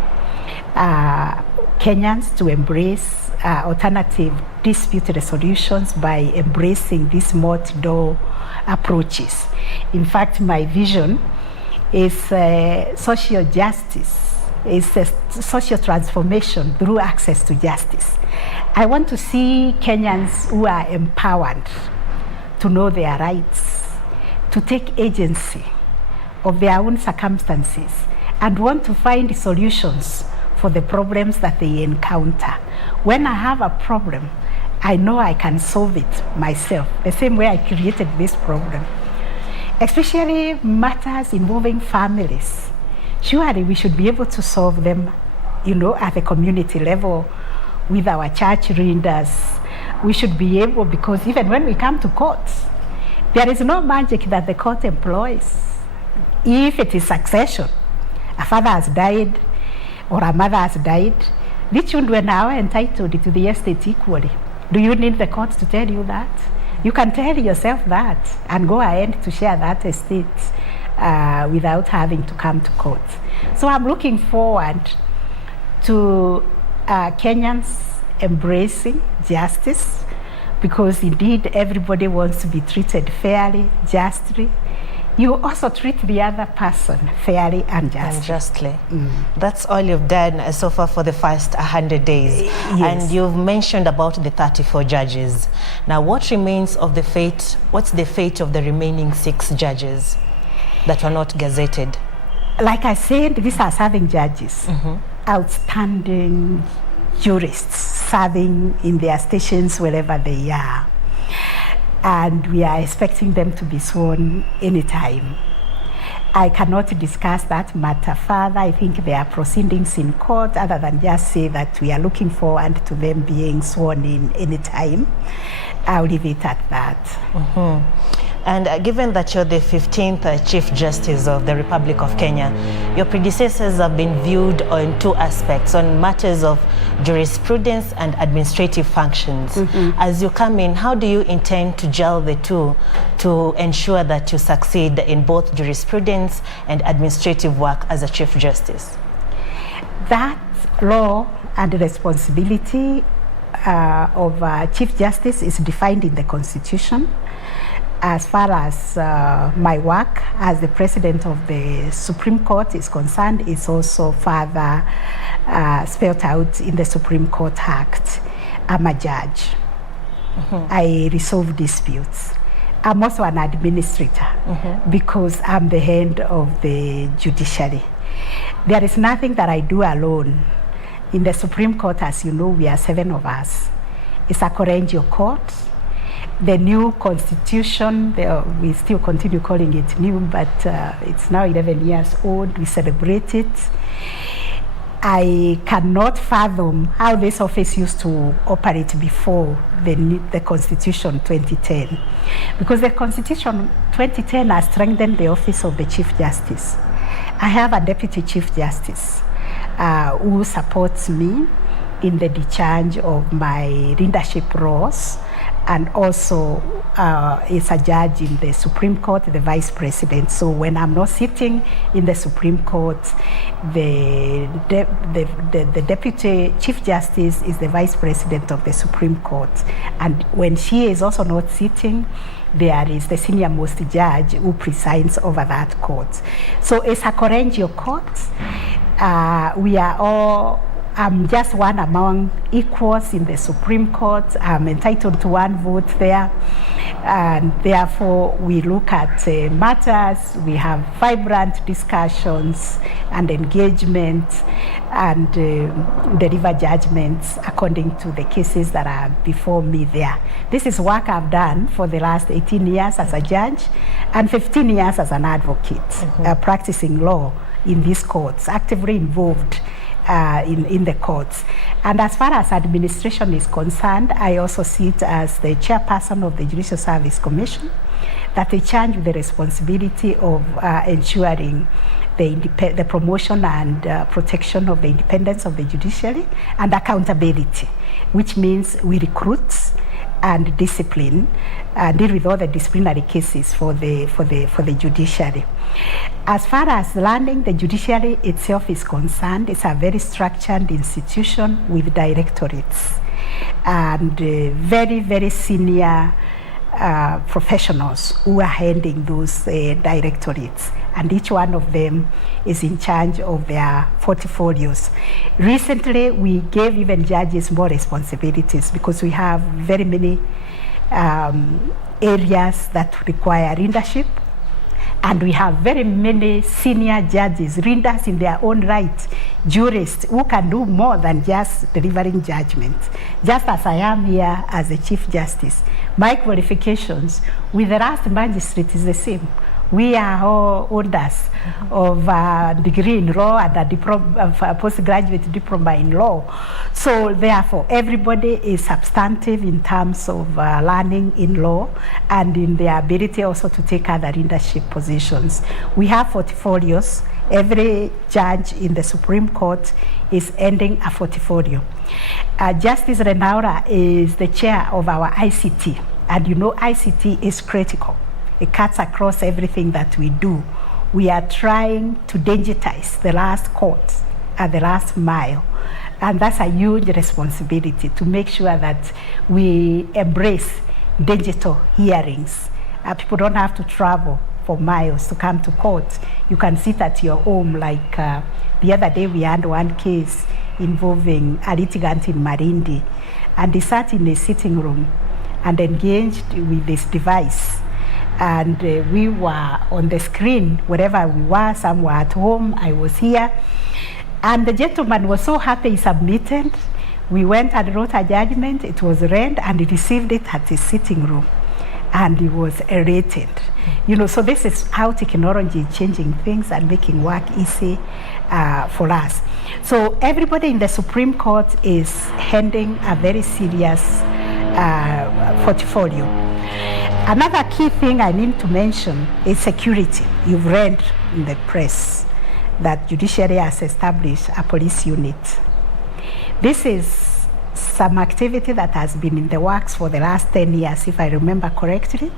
Kenyans to embrace alternative dispute resolutions by embracing these multi-door approaches. In fact, my vision is social justice, is a social transformation through access to justice. I want to see Kenyans who are empowered to know their rights, to take agency of their own circumstances, and want to find solutions for the problems that they encounter. When I have a problem, I know I can solve it myself, the same way I created this problem. Especially matters involving families. Surely we should be able to solve them, at the community level with our church leaders. We should be able, because even when we come to court, there is no magic that the court employs. If it is succession, a father has died, or a mother has died, the children are entitled to the estate equally. Do you need the court to tell you that? You can tell yourself that and go ahead to share that estate without having to come to court. So I'm looking forward to Kenyans embracing justice, because indeed everybody wants to be treated fairly, justly. You also treat the other person fairly and justly. That's all you've done so far for the first 100 days. Yes. And you've mentioned about the 34 judges. Now, what remains of the fate, what's the fate of the remaining 6 judges that were not gazetted? Like I said, these are serving judges, outstanding jurists serving in their stations wherever they are. And we are expecting them to be sworn anytime. I cannot discuss that matter further. I think there are proceedings in court, other than just say that we are looking forward to them being sworn in anytime. I'll leave it at that. And given that you're the 15th Chief Justice of the Republic of Kenya, your predecessors have been viewed on 2 aspects, on matters of jurisprudence and administrative functions. As you come in, how do you intend to gel the two to ensure that you succeed in both jurisprudence and administrative work as a Chief Justice? That law and responsibility of Chief Justice is defined in the Constitution. As far as my work as the President of the Supreme Court is concerned, it's also further spelled out in the Supreme Court Act. I'm a judge. I resolve disputes. I'm also an administrator because I'm the head of the judiciary. There is nothing that I do alone. In the Supreme Court, as you know, we are 7 of us. It's a collegial court. The new constitution, we still continue calling it new, but it's now 11 years old. We celebrate it. I cannot fathom how this office used to operate before the Constitution 2010. Because the Constitution 2010 has strengthened the office of the Chief Justice. I have a Deputy Chief Justice who supports me in the discharge of my leadership roles, and also is a judge in the Supreme Court, the Vice President. So when I'm not sitting in the Supreme Court, the Deputy Chief Justice is the Vice President of the Supreme Court. And when she is also not sitting, there is the senior most judge who presides over that court. So it's a collegial court. We are all, I'm just one among equals in the Supreme Court. I'm entitled to 1 vote there. And therefore, we look at matters, we have vibrant discussions and engagement, and deliver judgments according to the cases that are before me there. This is work I've done for the last 18 years as a judge and 15 years as an advocate, practicing law in these courts, actively involved in the courts. And as far as administration is concerned, I also sit as the chairperson of the Judicial Service Commission, that is charged with the responsibility of ensuring the promotion and protection of the independence of the judiciary and accountability, which means we recruit and discipline, deal with all the disciplinary cases for the judiciary. As far as learning, the judiciary itself is concerned, it's a very structured institution with directorates and very, very senior professionals who are handling those directorates, and each one of them is in charge of their portfolios. Recently, we gave even judges more responsibilities because we have very many areas that require leadership, and we have very many senior judges, readers in their own right, jurists who can do more than just delivering judgments. Just as I am here as a Chief Justice, my qualifications with the last magistrate is the same. We are all holders of a degree in law and a postgraduate diploma in law. So therefore, everybody is substantive in terms of learning in law and in their ability also to take other leadership positions. We have portfolios. Every judge in the Supreme Court is ending a portfolio. Justice Renaura is the chair of our ICT, and you know ICT is critical. It cuts across everything that we do. We are trying to digitize the last court at the last mile. And that's a huge responsibility to make sure that we embrace digital hearings. People don't have to travel for miles to come to court. You can sit at your home. Like the other day we had one case involving a litigant in Marindi, and he sat in a sitting room and engaged with this device. And we were on the screen, wherever we were, some were at home, I was here. And the gentleman was so happy he submitted. We went and wrote a judgment, it was read, and he received it at his sitting room. And he was elated. You know, so this is how technology is changing things and making work easy for us. So everybody in the Supreme Court is handling a very serious portfolio. Another key thing I need to mention is security. You've read in the press that Judiciary has established a police unit. This is some activity that has been in the works for the last 10 years, if I remember correctly.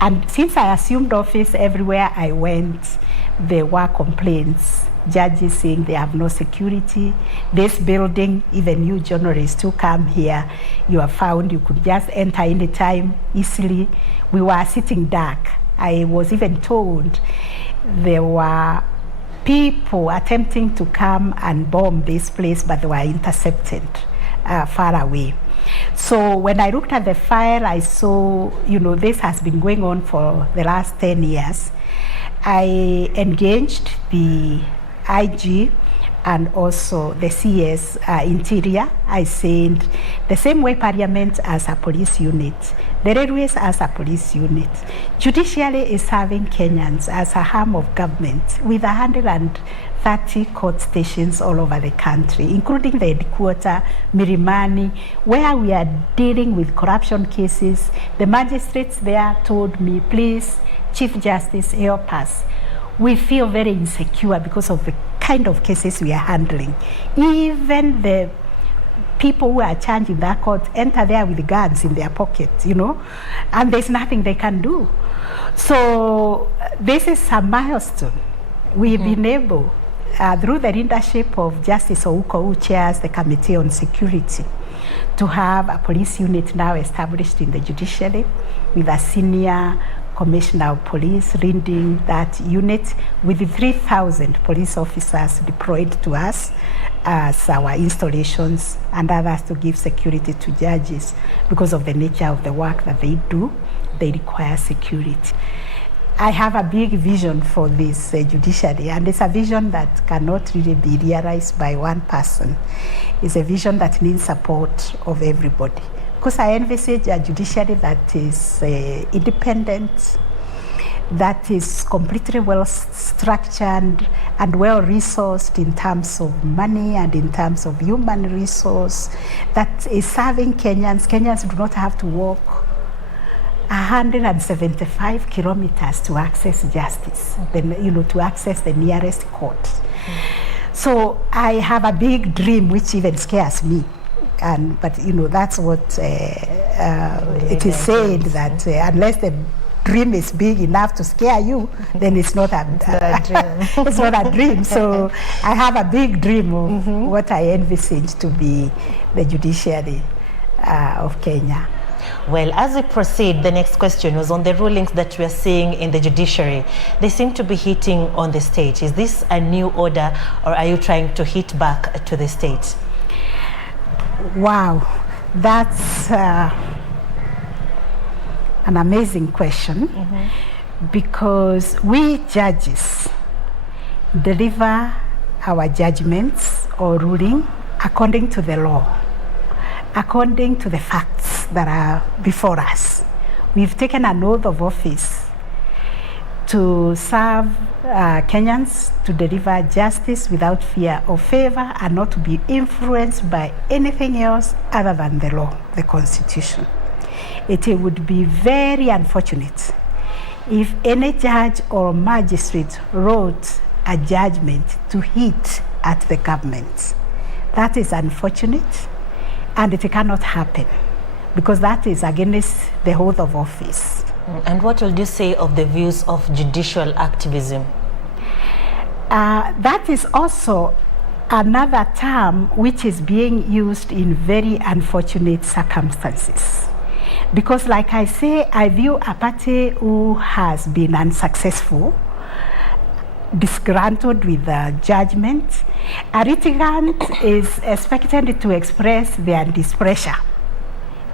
And since I assumed office, everywhere I went, there were complaints. Judges saying they have no security. This building, even you journalists who come here, you have found you could just enter anytime easily. We were sitting dark. I was even told there were people attempting to come and bomb this place, but they were intercepted far away. So when I looked at the file, I saw, this has been going on for the last 10 years. I engaged the IG and also the CS Interior. I said the same way Parliament as a police unit, the railways as a police unit, Judiciary is serving Kenyans as a arm of government with 130 court stations all over the country, including the headquarters, Milimani, where we are dealing with corruption cases. The magistrates there told me, please, Chief Justice, help us. We feel very insecure because of the kind of cases we are handling. Even the people who are charged in that court enter there with guns in their pockets, and there's nothing they can do. So this is a milestone. We've been able, through the leadership of Justice Ouko, who chairs the Committee on Security, to have a police unit now established in the judiciary with a senior Commissioner of Police leading that unit with 3,000 police officers deployed to us as our installations and others to give security to judges. Because of the nature of the work that they do, they require security. I have a big vision for this judiciary, and it's a vision that cannot really be realized by one person. It's a vision that needs support of everybody. Because I envisage a judiciary that is independent, that is completely well structured and well resourced in terms of money and in terms of human resource, that is serving Kenyans. Kenyans do not have to walk 175 kilometers to access justice, to access the nearest court. So I have a big dream which even scares me. But that's what it is said, that unless the dream is big enough to scare you, then it's not a dream. It's not a dream. So I have a big dream of what I envisage to be the judiciary of Kenya. Well, as we proceed, the next question was on the rulings that we are seeing in the judiciary. They seem to be hitting on the state. Is this a new order, or are you trying to hit back to the state? Wow, that's an amazing question, because we judges deliver our judgments or ruling according to the law, according to the facts that are before us. We've taken an oath of office to serve Kenyans, to deliver justice without fear or favor, and not to be influenced by anything else other than the law, the Constitution. It would be very unfortunate if any judge or magistrate wrote a judgment to hit at the government. That is unfortunate, and it cannot happen, because that is against the oath of office. And what will you say of the views of judicial activism? That is also another term which is being used in very unfortunate circumstances. Because like I say, I view a party who has been unsuccessful, disgruntled with the judgment. A litigant is expected to express their displeasure.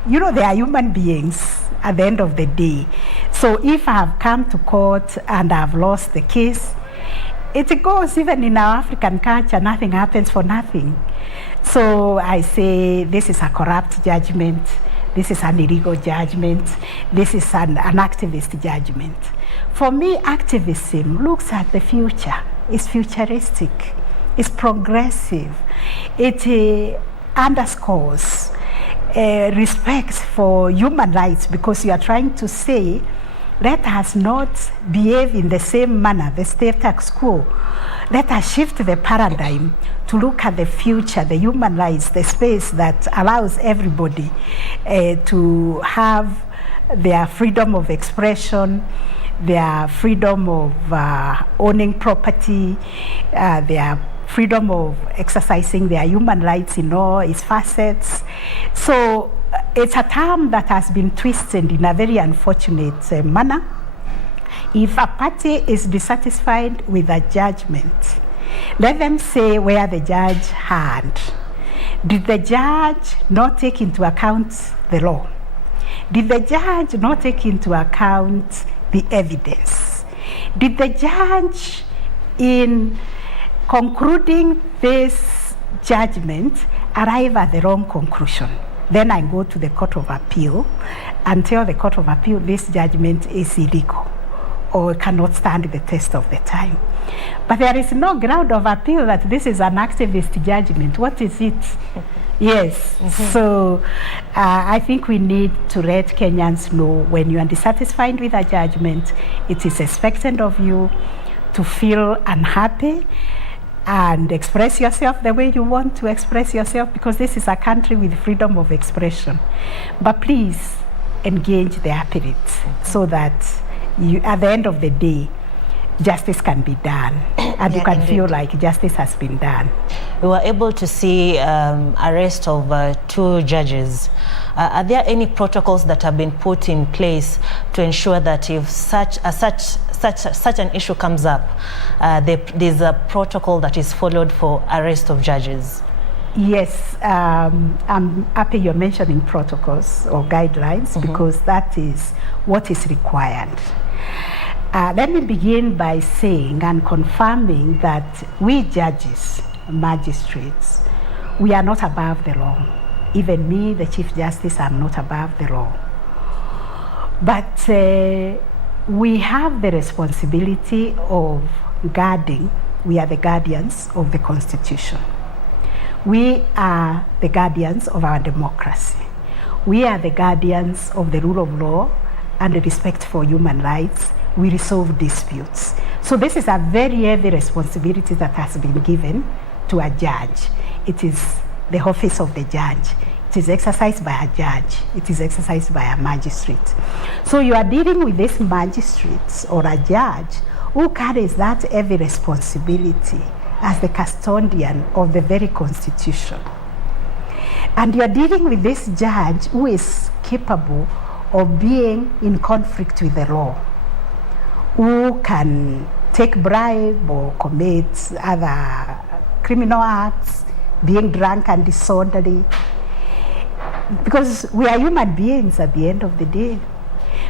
They are human beings at the end of the day. So if I have come to court and I have lost the case, it goes, even in our African culture, nothing happens for nothing. So I say this is a corrupt judgment, this is an illegal judgment, this is an activist judgment. For me, activism looks at the future. It's futuristic, it's progressive, it underscores respect for human rights, because you are trying to say, let us not behave in the same manner, the status quo. Let us shift the paradigm to look at the future, the human rights, the space that allows everybody to have their freedom of expression, their freedom of owning property, their freedom of exercising their human rights in all its facets. So it's a term that has been twisted in a very unfortunate manner. If a party is dissatisfied with a judgment, let them say where the judge had. Did the judge not take into account the law? Did the judge not take into account the evidence? Did the judge, in concluding this judgment, arrive at the wrong conclusion? Then I go to the Court of Appeal and tell the Court of Appeal this judgment is illegal or cannot stand the test of the time. But there is no ground of appeal that this is an activist judgment. What is it? Yes. So I think we need to let Kenyans know when you are dissatisfied with a judgment, it is expected of you to feel unhappy and express yourself the way you want to express yourself, because this is a country with freedom of expression. But please engage the appellate so that you, at the end of the day, justice can be done, and you can feel like justice has been done. We were able to see arrest of 2 judges. Are there any protocols that have been put in place to ensure that if such an issue comes up, there's a protocol that is followed for arrest of judges? Yes, I'm happy you're mentioning protocols or guidelines, because that is what is required. Let me begin by saying and confirming that we judges, magistrates, we are not above the law. Even me, the Chief Justice, I'm not above the law. But we have the responsibility of guarding. We are the guardians of the Constitution. We are the guardians of our democracy. We are the guardians of the rule of law and the respect for human rights. We resolve disputes. So this is a very heavy responsibility that has been given to a judge. It is the office of the judge. It is exercised by a judge. It is exercised by a magistrate. So you are dealing with this magistrate or a judge who carries that heavy responsibility as the custodian of the very Constitution. And you are dealing with this judge who is capable of being in conflict with the law, who can take bribe or commit other criminal acts, being drunk and disorderly, because we are human beings at the end of the day.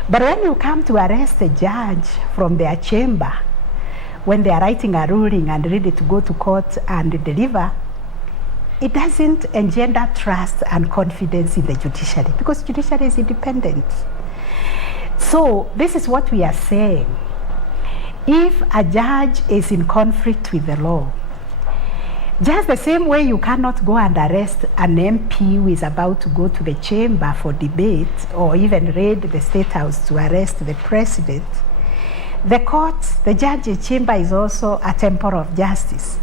But when you come to arrest a judge from their chamber, when they are writing a ruling and ready to go to court and deliver, it doesn't engender trust and confidence in the judiciary, because judiciary is independent. So this is what we are saying. If a judge is in conflict with the law, just the same way you cannot go and arrest an MP who is about to go to the chamber for debate, or even raid the State House to arrest the president, the court, the judge's chamber is also a temple of justice.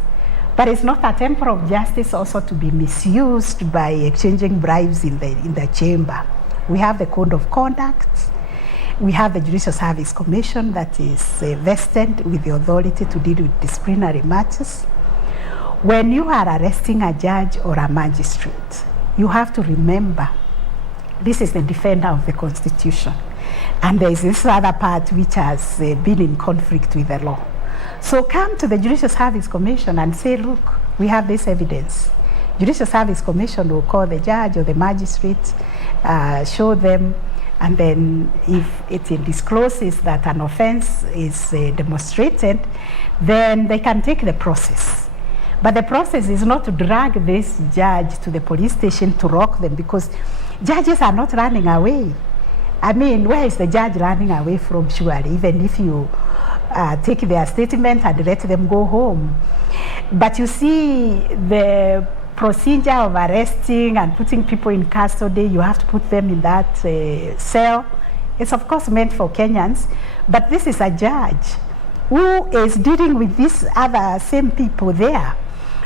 But it's not a temple of justice also to be misused by exchanging bribes in the chamber. We have the code of conduct. We have the Judicial Service Commission that is vested with the authority to deal with disciplinary matters. When you are arresting a judge or a magistrate, you have to remember this is the defender of the Constitution. And there is this other part which has been in conflict with the law. So come to the Judicial Service Commission and say, look, we have this evidence. Judicial Service Commission will call the judge or the magistrate, show them, and then if it discloses that an offense is demonstrated, then they can take the process. But the process is not to drag this judge to the police station to rock them, because judges are not running away. I mean, where is the judge running away from, surely, even if you take their statement and let them go home? But you see, the procedure of arresting and putting people in custody, you have to put them in that cell. It's of course meant for Kenyans, but this is a judge who is dealing with these other same people there.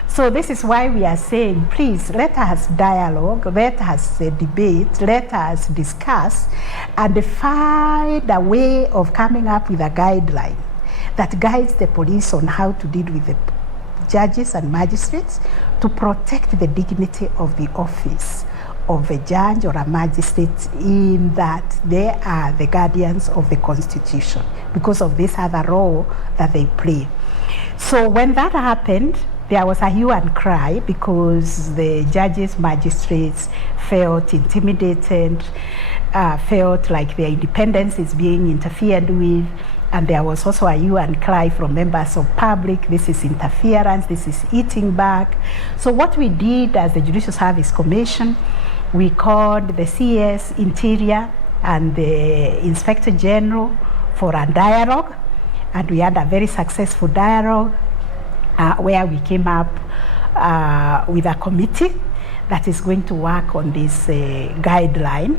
So this is why we are saying, please, let us dialogue, let us debate, let us discuss, and find a way of coming up with a guideline that guides the police on how to deal with the judges and magistrates to protect the dignity of the office of a judge or a magistrate, in that they are the guardians of the Constitution because of this other role that they play. So when that happened, there was a hue and cry because the judges, magistrates felt intimidated, felt like their independence is being interfered with. And there was also a hue and cry from members of public, this is interference, this is eating back. So what we did as the Judicial Service Commission, we called the CS, Interior, and the Inspector General for a dialogue. And we had a very successful dialogue where we came up with a committee that is going to work on this guideline.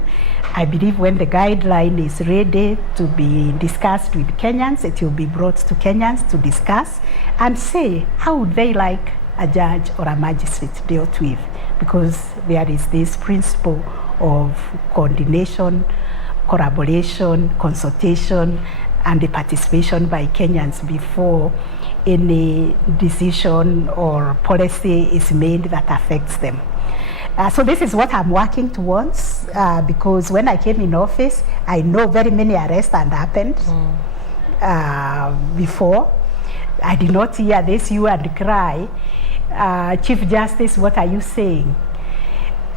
I believe when the guideline is ready to be discussed with Kenyans, it will be brought to Kenyans to discuss and say how would they like a judge or a magistrate dealt with, because there is this principle of coordination, collaboration, consultation, and the participation by Kenyans before any decision or policy is made that affects them. So this is what I'm working towards, because when I came in office, I know very many arrests had happened before. I did not hear this hue and cry. Chief Justice, what are you saying?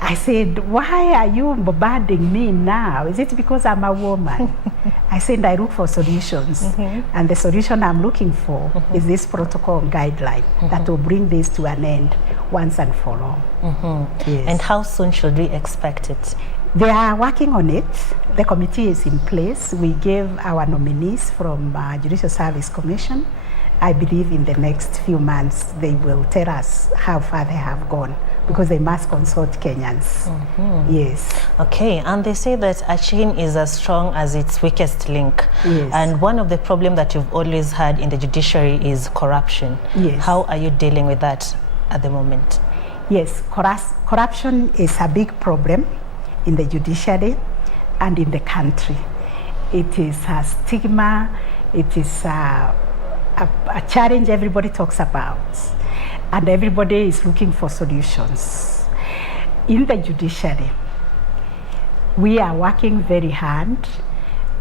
I said, why are you bombarding me now? Is it because I'm a woman? I said, I look for solutions. And the solution I'm looking for is this protocol guideline that will bring this to an end once and for all. Yes. And how soon should we expect it? They are working on it. The committee is in place. We gave our nominees from Judicial Service Commission. I believe in the next few months they will tell us how far they have gone, because they must consult Kenyans. Yes. Okay, and they say that a chain is as strong as its weakest link. Yes. And one of the problems that you've always had in the judiciary is corruption. Yes. How are you dealing with that at the moment? Yes, corruption is a big problem in the judiciary and in the country. It is a stigma, it is a challenge everybody talks about, and everybody is looking for solutions. In the judiciary, we are working very hard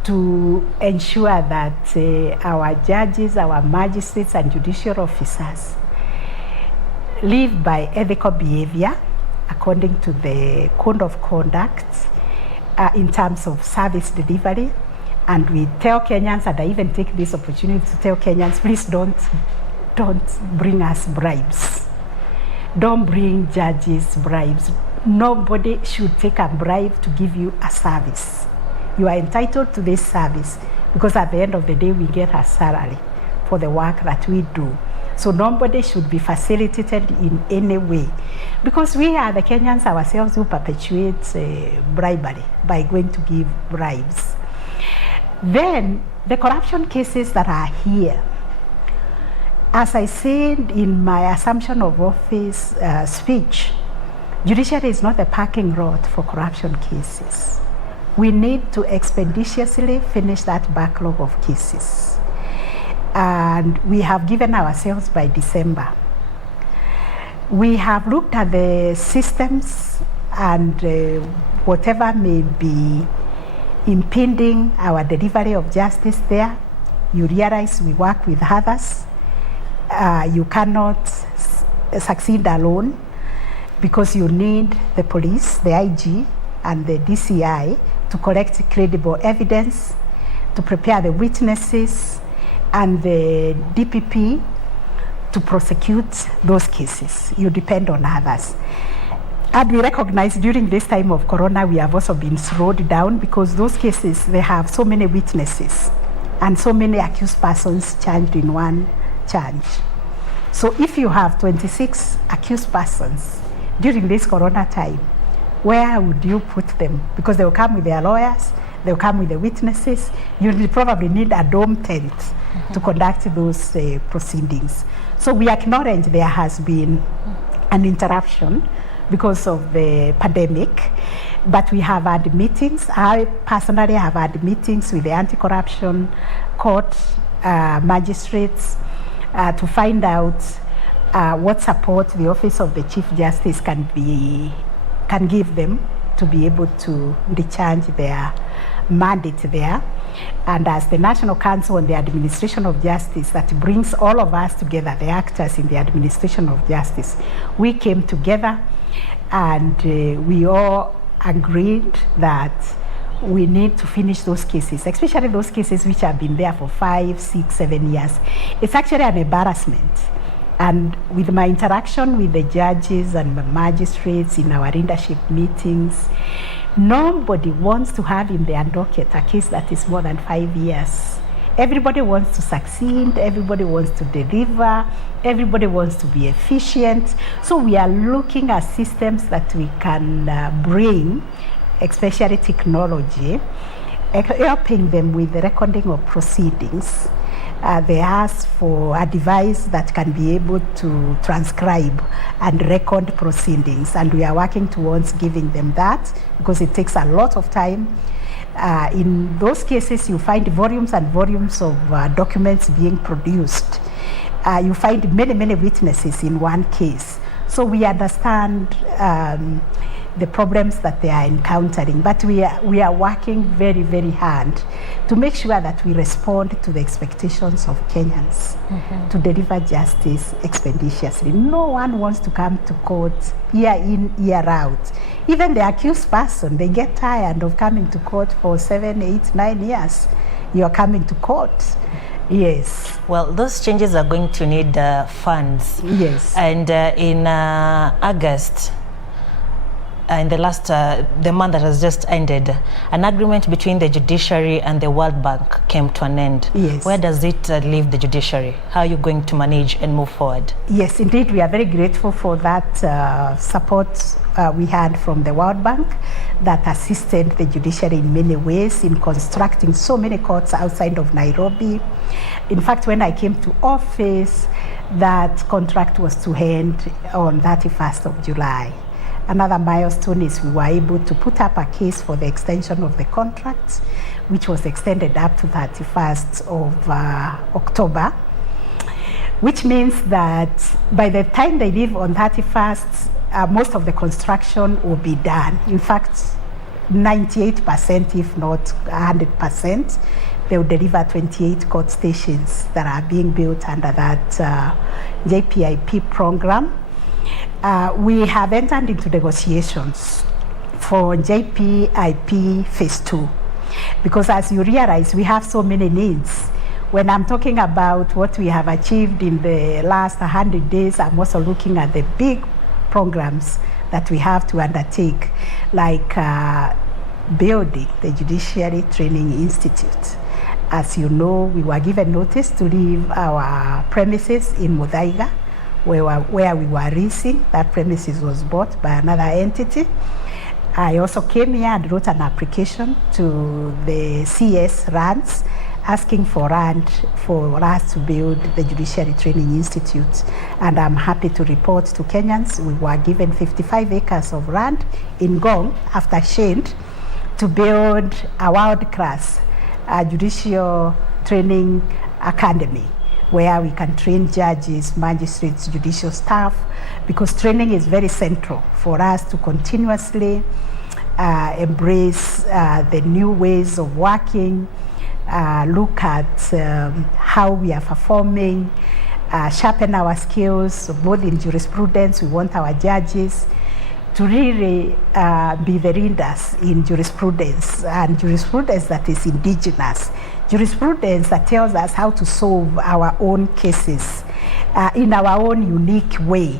to ensure that our judges, our magistrates, and judicial officers live by ethical behavior according to the code of conduct in terms of service delivery. And we tell Kenyans, and I even take this opportunity to tell Kenyans, please don't bring us bribes. Don't bring judges bribes. Nobody should take a bribe to give you a service. You are entitled to this service because at the end of the day, we get a salary for the work that we do. So nobody should be facilitated in any way, because we are the Kenyans ourselves who perpetuate bribery by going to give bribes. Then the corruption cases that are here, as I said in my assumption of office speech, judiciary is not a parking lot for corruption cases. We need to expeditiously finish that backlog of cases. And we have given ourselves by December. We have looked at the systems and whatever may be impeding our delivery of justice there. You realize we work with others. You cannot succeed alone, because you need the police, the IG, and the DCI to collect credible evidence, to prepare the witnesses, and the DPP to prosecute those cases. You depend on others. And we recognize during this time of Corona, we have also been slowed down, because those cases, they have so many witnesses and so many accused persons charged in one charge. So if you have 26 accused persons during this Corona time, where would you put them? Because they will come with their lawyers, they will come with the witnesses. You will probably need a dome tent to conduct those proceedings. So we acknowledge there has been an interruption because of the pandemic, but we have had meetings. I personally have had meetings with the anti-corruption court magistrates to find out what support the Office of the Chief Justice can give them to be able to discharge their mandate there. And as the National Council on the Administration of Justice that brings all of us together, the actors in the administration of justice, we came together and we all agreed that we need to finish those cases, especially those cases which have been there for 5, 6, 7 years. It's actually an embarrassment. And with my interaction with the judges and the magistrates in our leadership meetings, nobody wants to have in their docket a case that is more than 5 years. Everybody wants to succeed, everybody wants to deliver, everybody wants to be efficient. So we are looking at systems that we can bring, especially technology, helping them with the recording of proceedings. They ask for a device that can be able to transcribe and record proceedings, and we are working towards giving them that because it takes a lot of time. In those cases, you find volumes and volumes of documents being produced. You find many, many witnesses in one case. So we understand the problems that they are encountering, but we are working very, very hard to make sure that we respond to the expectations of Kenyans to deliver justice expeditiously. No one wants to come to court year in, year out. Even the accused person, they get tired of coming to court for 7, 8, 9 years. You are coming to court. Yes. Well, those changes are going to need funds. Yes. And in August, in the month that has just ended, an agreement between the Judiciary and the World Bank came to an end. Yes. Where does it leave the Judiciary? How are you going to manage and move forward? Yes, indeed, we are very grateful for that support we had from the World Bank that assisted the Judiciary in many ways in constructing so many courts outside of Nairobi. In fact, when I came to office, that contract was to end on 31st of July. Another milestone is we were able to put up a case for the extension of the contract, which was extended up to 31st of October, which means that by the time they leave on 31st, most of the construction will be done. In fact, 98%, if not 100%, they will deliver 28 court stations that are being built under that JPIP program. We have entered into negotiations for JPIP Phase 2 because, as you realize, we have so many needs. When I'm talking about what we have achieved in the last 100 days, I'm also looking at the big programs that we have to undertake, like building the Judiciary Training Institute. As you know, we were given notice to leave our premises in Muthaiga, where we were leasing. That premises was bought by another entity. I also came here and wrote an application to the CS RANDS asking for land for us to build the Judiciary Training Institute. And I'm happy to report to Kenyans, we were given 55 acres of land in Gong after Shade to build a world-class judicial training academy where we can train judges, magistrates, judicial staff, because training is very central for us to continuously embrace the new ways of working, look at how we are performing, sharpen our skills, both in jurisprudence. We want our judges to really be the leaders in jurisprudence, and jurisprudence that is indigenous, jurisprudence that tells us how to solve our own cases in our own unique way.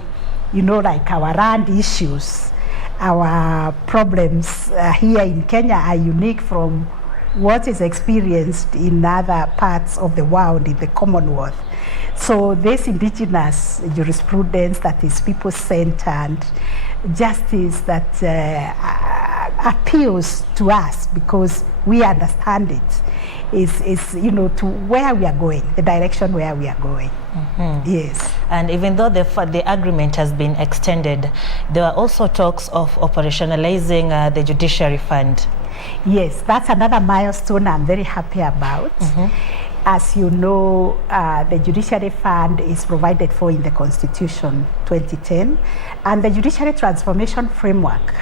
You know, like our land issues, our problems here in Kenya are unique from what is experienced in other parts of the world, in the Commonwealth. So this indigenous jurisprudence that is people-centered, justice that appeals to us because we understand it, is you know, to where we are going, the direction where we are going. Mm-hmm. Yes. And even though the agreement has been extended, there are also talks of operationalizing the Judiciary Fund. Yes, that's another milestone I'm very happy about. Mm-hmm. As you know, the Judiciary Fund is provided for in the Constitution 2010, and the Judiciary Transformation Framework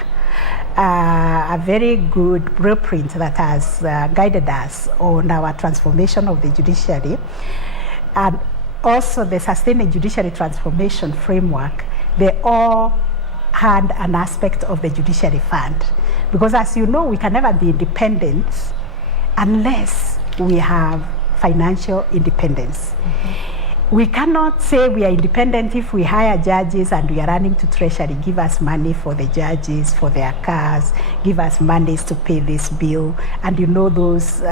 a very good blueprint that has guided us on our transformation of the judiciary. And also the Sustained Judiciary Transformation Framework, they all had an aspect of the judiciary fund. Because as you know, we can never be independent unless we have financial independence. We cannot say we are independent if we hire judges and we are running to Treasury, give us money for the judges, for their cars, give us monies to pay this bill. And you know those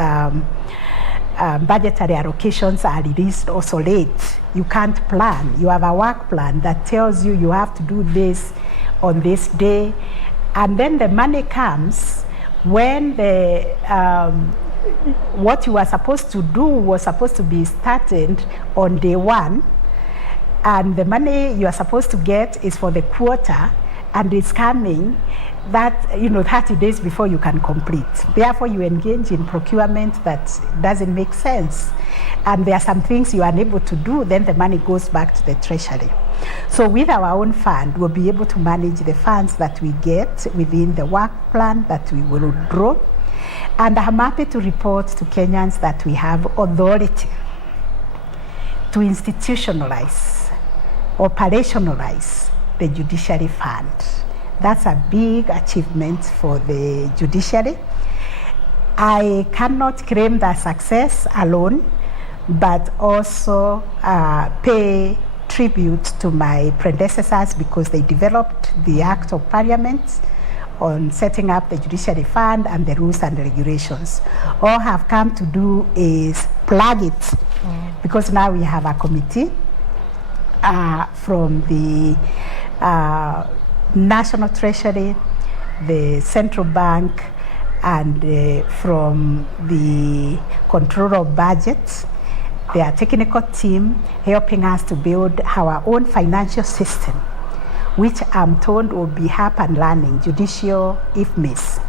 budgetary allocations are released also late. You can't plan. You have a work plan that tells you you have to do this on this day. And then the money comes when the what you were supposed to do was supposed to be started on day one, and the money you are supposed to get is for the quarter, and it's coming that 30 days before you can complete. Therefore, you engage in procurement that doesn't make sense, and there are some things you are unable to do. Then the money goes back to the Treasury. So with our own fund, we'll be able to manage the funds that we get within the work plan that we will draw. And I'm happy to report to Kenyans that we have authority to institutionalize, operationalize the judiciary fund. That's a big achievement for the judiciary. I cannot claim that success alone, but also pay tribute to my predecessors because they developed the Act of Parliament on setting up the judiciary fund and the rules and regulations. All have come to do is plug it, because now we have a committee from the National Treasury, the Central Bank, and from the Controller of Budgets, their technical team helping us to build our own financial system, which I'm told will be up and running, judicial IFMIS,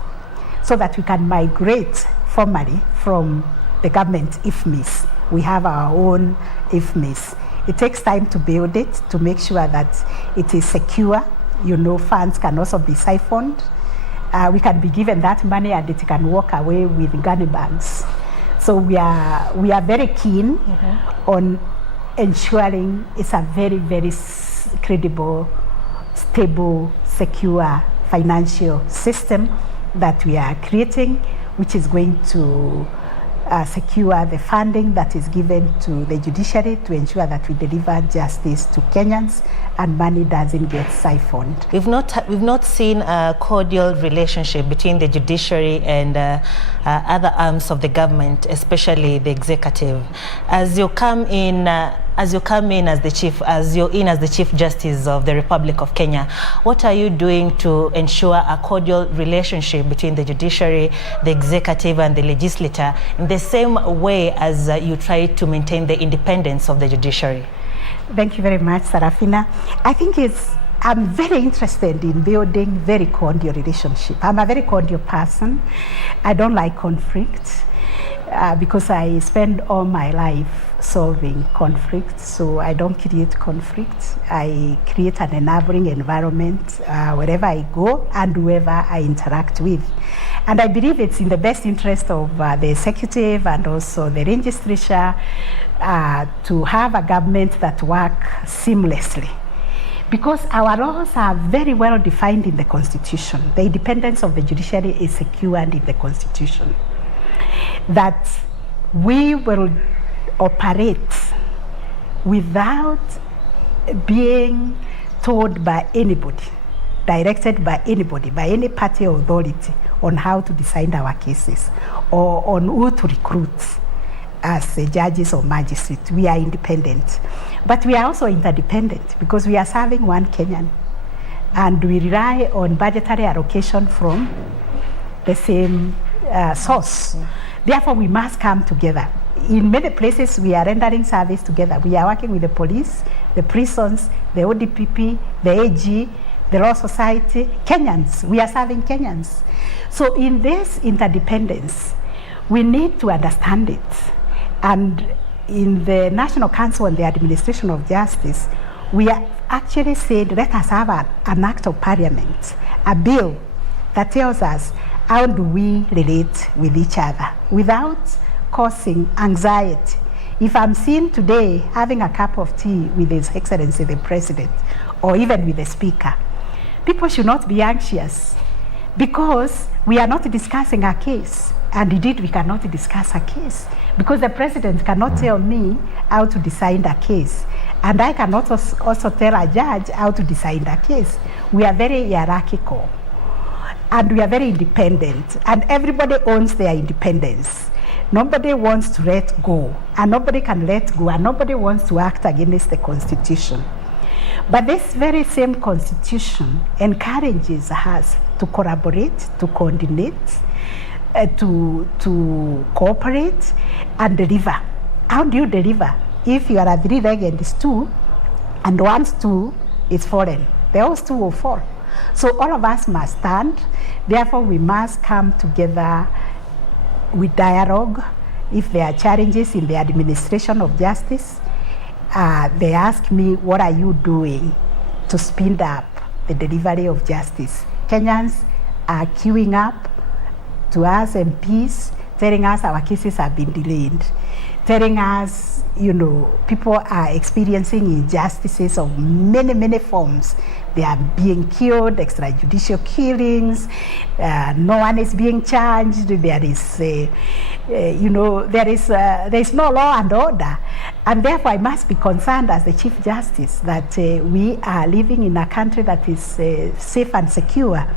so that we can migrate formally from the government IFMIS. We have our own IFMIS. It takes time to build it, to make sure that it is secure. Funds can also be siphoned. We can be given that money and it can walk away with gunny bags. So we are very keen on ensuring it's a very, very credible, stable, secure financial system that we are creating, which is going to secure the funding that is given to the judiciary to ensure that we deliver justice to Kenyans and money doesn't get siphoned. We've not seen a cordial relationship between the judiciary and other arms of the government, especially the executive. As you're in as the Chief Justice of the Republic of Kenya, what are you doing to ensure a cordial relationship between the judiciary, the executive, and the legislature in the same way as you try to maintain the independence of the judiciary? Thank you very much, Sarafina. I think I'm very interested in building very cordial relationship. I'm a very cordial person. I don't like conflict because I spend all my life solving conflict, so I don't create conflict. I create an enabling environment wherever I go and whoever I interact with. And I believe it's in the best interest of the executive and also the legislature to have a government that works seamlessly. Because our laws are very well defined in the Constitution. The independence of the judiciary is secured in the Constitution. That we will operate without being told by anybody, directed by anybody, by any party or authority on how to decide our cases or on who to recruit as judges or magistrates. We are independent. But we are also interdependent because we are serving one Kenyan. And we rely on budgetary allocation from the same source. Therefore, we must come together. In many places, we are rendering service together. We are working with the police, the prisons, the ODPP, the AG, the Law Society, Kenyans. We are serving Kenyans. So in this interdependence, we need to understand it. And in the National Council on the Administration of Justice, we are actually said, let us have an act of parliament, a bill that tells us how do we relate with each other without causing anxiety. If I'm seen today having a cup of tea with His Excellency the President, or even with the Speaker, people should not be anxious, because we are not discussing a case. And indeed, we cannot discuss a case, because the President cannot tell me how to decide a case. And I cannot also tell a judge how to decide a case. We are very hierarchical, and we are very independent, and everybody owns their independence. Nobody wants to let go, and nobody can let go, and nobody wants to act against the Constitution. But this very same Constitution encourages us to collaborate, to coordinate, to cooperate and deliver. How do you deliver? If you are a three-legged stool and one stool is fallen, the whole stool will fall. So all of us must stand. Therefore, we must come together with dialogue. If there are challenges in the administration of justice, they ask me, what are you doing to speed up the delivery of justice? Kenyans are queuing up to us MPs, telling us our cases have been delayed, telling us, people are experiencing injustices of many, many forms. They are being killed, extrajudicial killings, no one is being charged, there is no law and order. And therefore I must be concerned as the Chief Justice that we are living in a country that is safe and secure.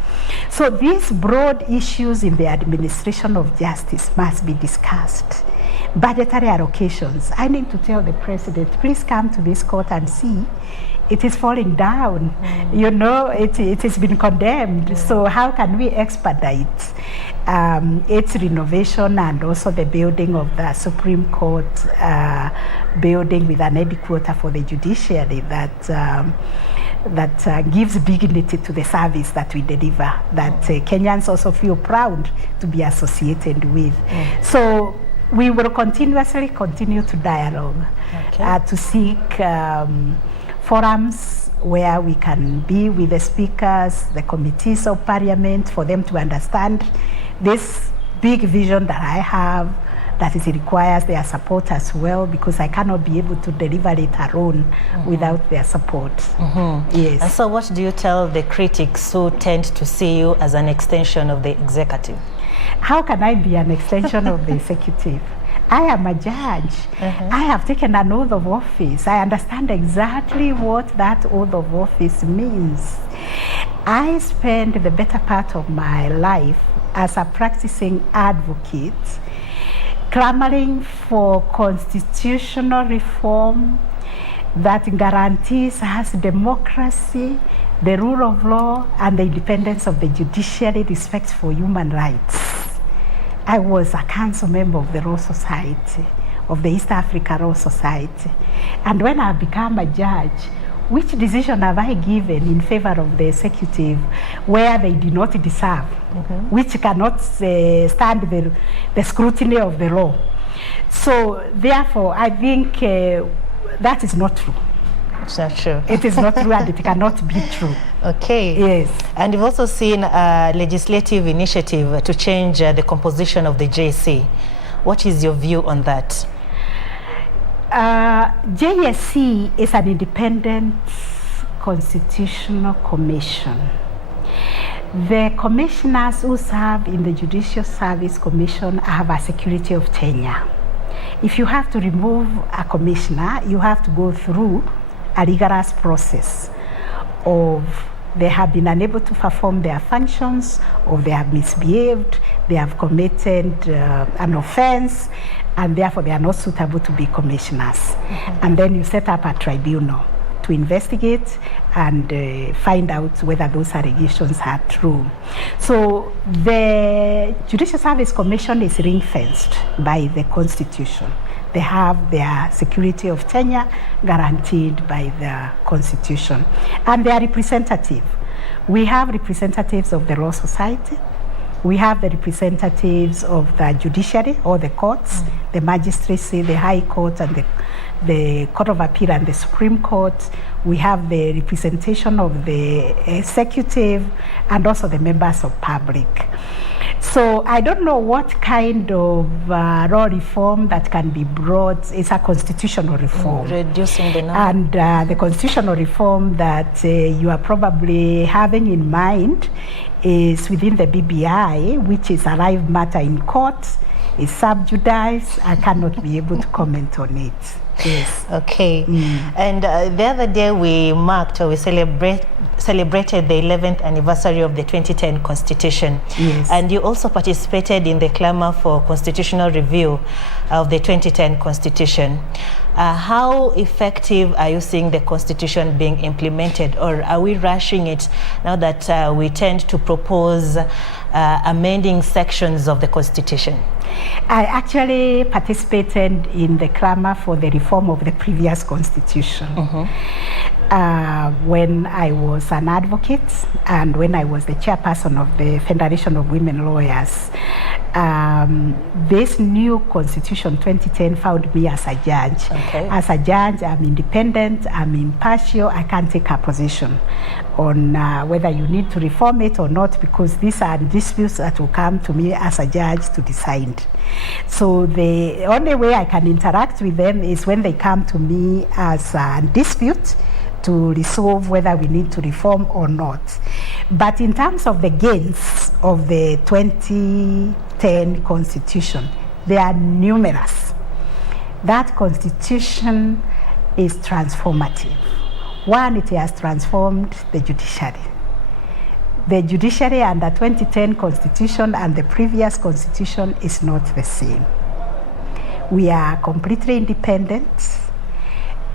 So these broad issues in the administration of justice must be discussed. Budgetary allocations. I need to tell the President, please come to this court and see. It is falling down. It has been condemned. So how can we expedite its renovation and also the building of the Supreme Court building with an headquarter for the judiciary that gives dignity to the service that we deliver, that Kenyans also feel proud to be associated with. So we will continue to dialogue, to seek forums where we can be with the speakers, the committees of parliament, for them to understand this big vision that I have, that it requires their support as well, because I cannot be able to deliver it alone without their support. Yes. And so what do you tell the critics who tend to see you as an extension of the executive? How can I be an extension of the executive? I am a judge. I have taken an oath of office. I understand exactly what that oath of office means. I spent the better part of my life as a practicing advocate, clamoring for constitutional reform that guarantees us democracy, the rule of law, and the independence of the judiciary, respect for human rights. I was a council member of the Law Society, of the East Africa Law Society. And when I became a judge, which decision have I given in favor of the executive where they do not deserve, which cannot stand the scrutiny of the law? So therefore, I think that is not true. It's not true. It is not true, and it cannot be true. Okay. Yes. And you've also seen a legislative initiative to change the composition of the JSC. What is your view on that? JSC is an independent constitutional commission. The commissioners who serve in the Judicial Service Commission have a security of tenure. If you have to remove a commissioner, you have to go through a rigorous process of they have been unable to perform their functions, or they have misbehaved, they have committed an offense, and therefore they are not suitable to be commissioners. And then you set up a tribunal to investigate and find out whether those allegations are true. So the Judicial Service Commission is ring-fenced by the Constitution. They have their security of tenure guaranteed by the Constitution. And they are representative. We have representatives of the Law Society. We have the representatives of the judiciary, or the courts, the magistracy, the High Court, and the Court of Appeal and the Supreme Court. we have the representation of the executive and also the members of public. So I don't know what kind of law reform that can be brought. It's a constitutional reform. Reducing the number. And the constitutional reform that you are probably having in mind is within the BBI, which is a live matter in court, is sub judice. I cannot be able to comment on it. Yes. Okay. And the other day we marked or we celebrated the 11th anniversary of the 2010 Constitution. Yes. And you also participated in the clamor for constitutional review of the 2010 Constitution. How effective are you seeing the Constitution being implemented, or are we rushing it now that we tend to propose amending sections of the Constitution? I actually participated in the clamor for the reform of the previous Constitution. When I was an advocate and when I was the chairperson of the Federation of Women Lawyers. This new Constitution 2010 found me as a judge. Okay. As a judge, I'm independent, I'm impartial, I can't take a position on whether you need to reform it or not, because these are disputes that will come to me as a judge to decide. So the only way I can interact with them is when they come to me as a dispute to resolve whether we need to reform or not. But in terms of the gains of the 2010 Constitution, they are numerous. That Constitution is transformative. One, it has transformed the judiciary. The judiciary under 2010 Constitution and the previous Constitution is not the same. We are completely independent,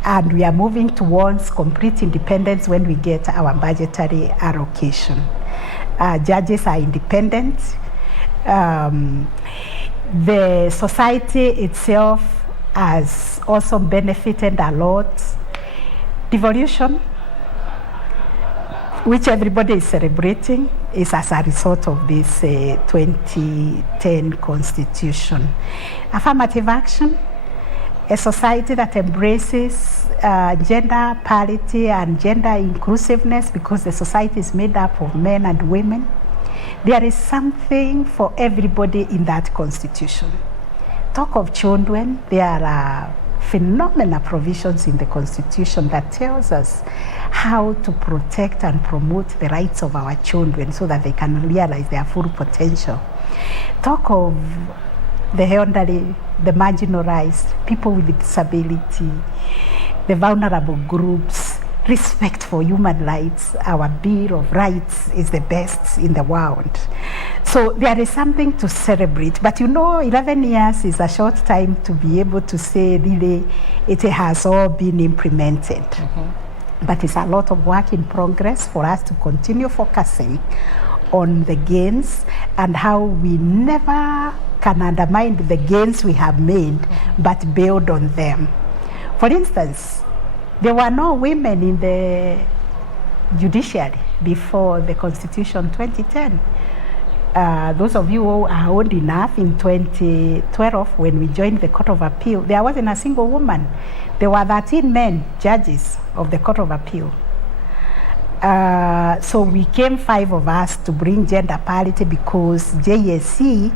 and we are moving towards complete independence when we get our budgetary allocation. Judges are independent. The society itself has also benefited a lot. Devolution, which everybody is celebrating, is as a result of this 2010 Constitution. Affirmative action, a society that embraces gender parity and gender inclusiveness, because the society is made up of men and women. There is something for everybody in that Constitution. Talk of children, there are phenomenal provisions in the Constitution that tells us how to protect and promote the rights of our children so that they can realize their full potential. Talk of the elderly, the marginalized, people with disability, the vulnerable groups, respect for human rights. Our Bill of Rights is the best in the world. So there is something to celebrate. But you know, 11 years is a short time to be able to say really it has all been implemented. But it's a lot of work in progress for us to continue focusing on the gains and how we never can undermine the gains we have made, but build on them. For instance, there were no women in the judiciary before the Constitution 2010. Those of you who are old enough, in 2012, when we joined the Court of Appeal, there wasn't a single woman. There were 13 men, judges of the Court of Appeal. So we came 5 of us to bring gender parity, because JSC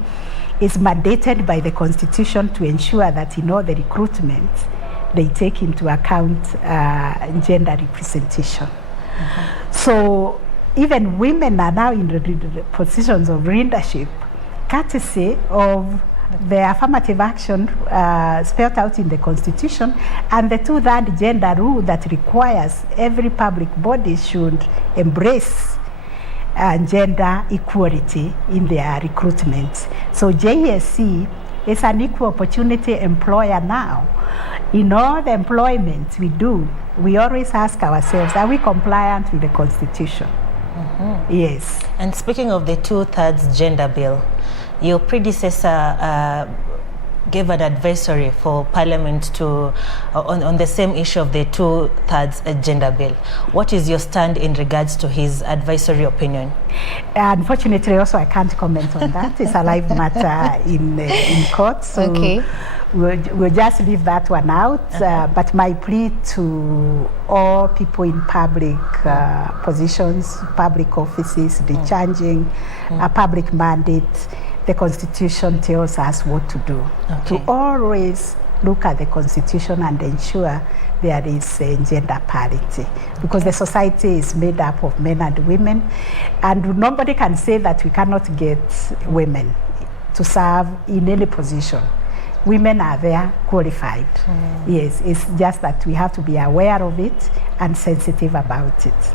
is mandated by the Constitution to ensure that in all the recruitment, they take into account gender representation. So even women are now in the positions of leadership, courtesy of the affirmative action spelled out in the Constitution, and the 2/3 gender rule that requires every public body should embrace gender equality in their recruitment. So JSC is an equal opportunity employer now. In all the employment we do, we always ask ourselves, are we compliant with the Constitution? Yes. And speaking of the 2/3 gender bill, your predecessor gave an advisory for Parliament to on the same issue of the 2/3 gender bill. What is your stand in regards to his advisory opinion? Unfortunately, also I can't comment on that. It's a live matter in court. So okay. we'll just leave that one out. But my plea to all people in public positions, public offices, discharging a public mandate, the Constitution tells us what to do. To always look at the Constitution and ensure there is gender parity, because the society is made up of men and women, and nobody can say that we cannot get women to serve in any position. Women are there qualified. Yes, it's just that we have to be aware of it and sensitive about it.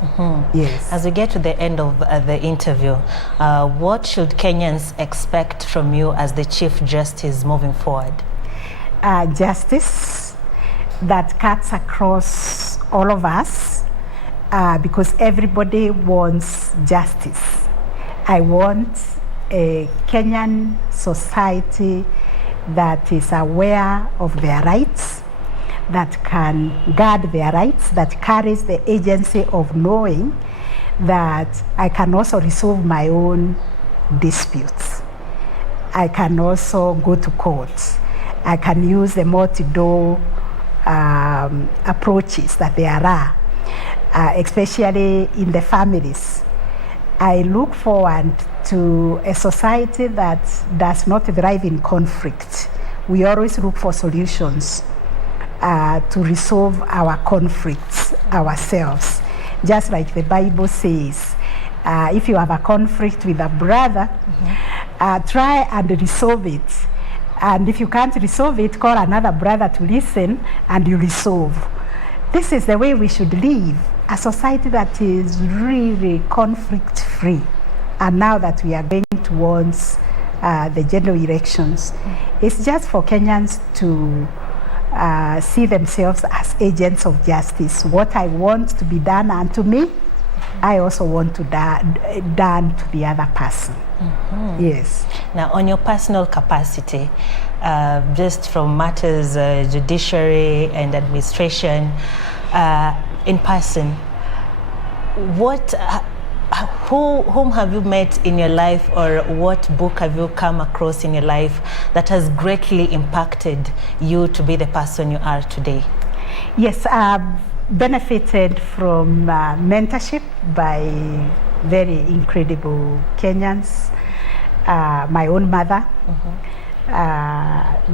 Yes. As we get to the end of the interview, what should Kenyans expect from you as the Chief Justice moving forward? Justice that cuts across all of us, because everybody wants justice. I want a Kenyan society that is aware of their rights, that can guard their rights, that carries the agency of knowing that I can also resolve my own disputes. I can also go to court. I can use the multi-door approaches that there are, especially in the families. I look forward to a society that does not thrive in conflict. We always look for solutions to resolve our conflicts ourselves. Just like the Bible says, if you have a conflict with a brother, try and resolve it. And if you can't resolve it, call another brother to listen and you resolve. This is the way we should live, a society that is really conflict-free. And now that we are going towards the general elections, it's just for Kenyans to see themselves as agents of justice. What I want to be done unto me, I also want to done to the other person. Yes. Now, on your personal capacity, just from matters judiciary and administration, in person, whom have you met in your life, or what book have you come across in your life that has greatly impacted you to be the person you are today? Yes, I've benefited from mentorship by very incredible Kenyans. My own mother,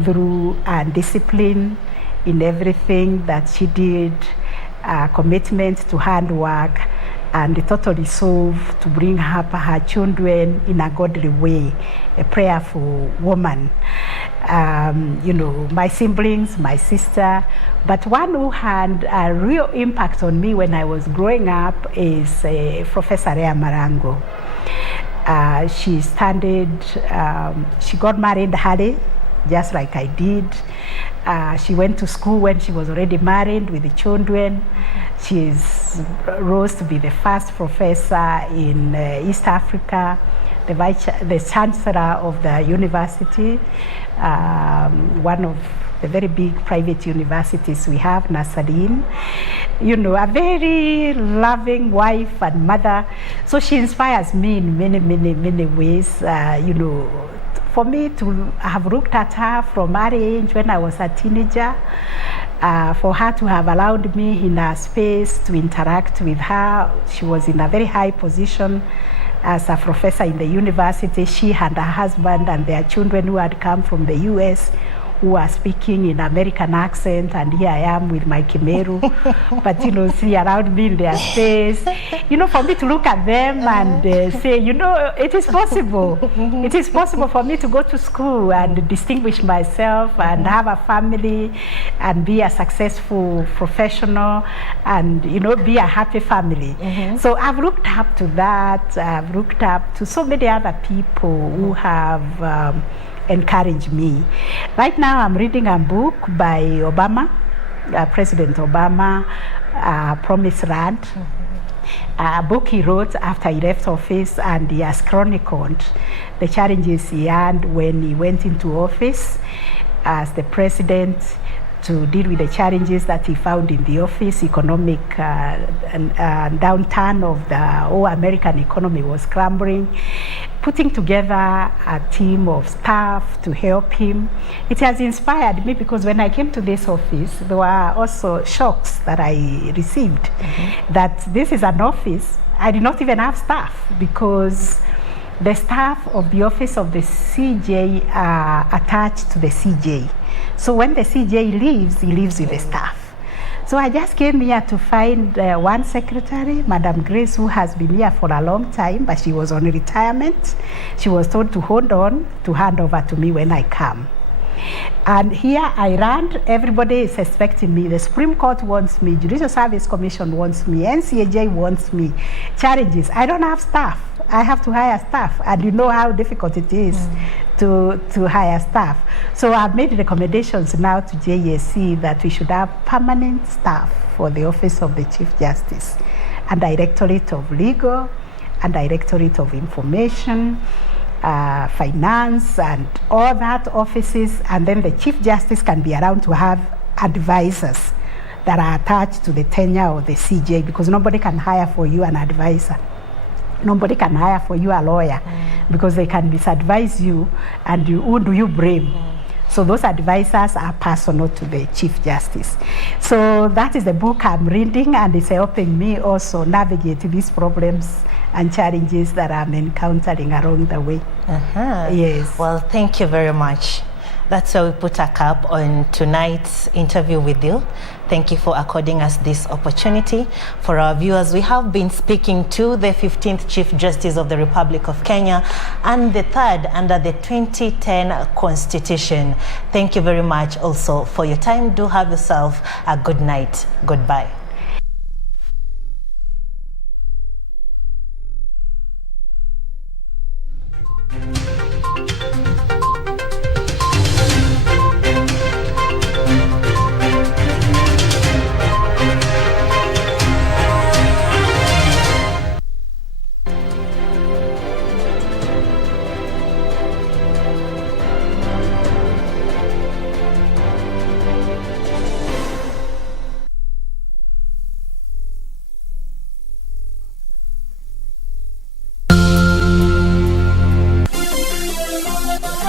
through discipline in everything that she did, commitment to hard work, and the total resolve to bring up her children in a godly way, a prayerful woman. You know, my siblings, my sister, but one who had a real impact on me when I was growing up is Professor Rea Marango. She got married early, just like I did. She went to school when she was already married with the children. She rose to be the first professor in East Africa, the chancellor of the university, one of the very big private universities we have, Nasarin. You know, a very loving wife and mother. So she inspires me in many, many, many ways. You know, for me to have looked at her from early age when I was a teenager, for her to have allowed me in a space to interact with her. She was in a very high position as a professor in the university. She and her husband and their children who had come from the US, who are speaking in American accent, and here I am with my Kimeru. But, you know, she allowed me in their space. You know, for me to look at them and say, you know, it is possible. It is possible for me to go to school and distinguish myself and have a family and be a successful professional and, you know, be a happy family. So I've looked up to that. I've looked up to so many other people who have encourage me. Right now I'm reading a book by Obama, President Obama, Promised Land, a book he wrote after he left office, and he has chronicled the challenges he had when he went into office as the president, to deal with the challenges that he found in the office. Economic downturn of the whole American economy was crumbling. putting together a team of staff to help him. It has inspired me because when I came to this office, there were also shocks that I received. That this is an office, I did not even have staff because the staff of the office of the CJ are attached to the CJ. So when the CJ leaves, he leaves with the staff. So I just came here to find one secretary, Madam Grace, who has been here for a long time, but she was on retirement. She was told to hold on, to hand over to me when I come. And here I ran, everybody is expecting me. The Supreme Court wants me, Judicial Service Commission wants me, NCAJ wants me. Challenges, I don't have staff. I have to hire staff, and you know how difficult it is to hire staff. So I've made recommendations now to JSC that we should have permanent staff for the Office of the Chief Justice, and Directorate of Legal, and Directorate of Information, Finance, and all that offices, and then the Chief Justice can be around to have advisors that are attached to the tenure of the CJ, because nobody can hire for you an advisor. Nobody can hire for you a lawyer because they can misadvise you, and who do you blame? So those advisors are personal to the Chief Justice. So that is the book I'm reading, and it's helping me also navigate these problems and challenges that I'm encountering along the way. Yes. Well, thank you very much. That's why we put a cap on tonight's interview with you. Thank you for according us this opportunity. For our viewers, we have been speaking to the 15th Chief Justice of the Republic of Kenya and the third under the 2010 Constitution. Thank you very much also for your time. Do have yourself a good night. Goodbye.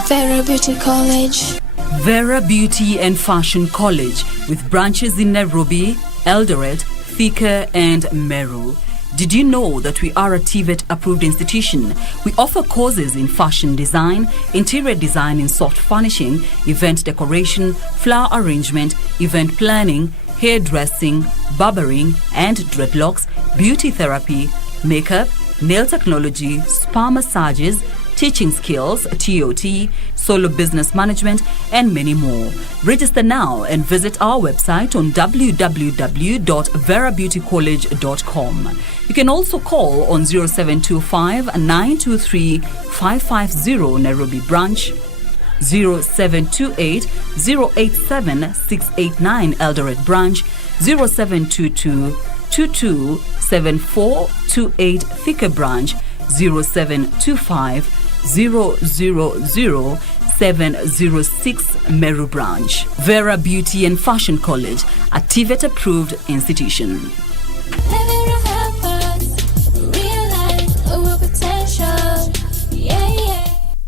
Vera Beauty College. Vera Beauty and Fashion College, with branches in Nairobi, Eldoret, Thika and Meru. Did you know that we are a TVET approved institution? We offer courses in fashion design, interior design in soft furnishing, event decoration, flower arrangement, event planning, hairdressing, barbering and dreadlocks, beauty therapy, makeup, nail technology, spa massages, teaching skills, TOT, solo business management, and many more. Register now and visit our website on www.verabeautycollege.com. You can also call on 0725 923 550 Nairobi branch, 0728 087 689 Eldoret branch, 0722 227428 Thika branch, 0725 000-706 Meru branch. Vera Beauty and Fashion College, a TVET approved institution.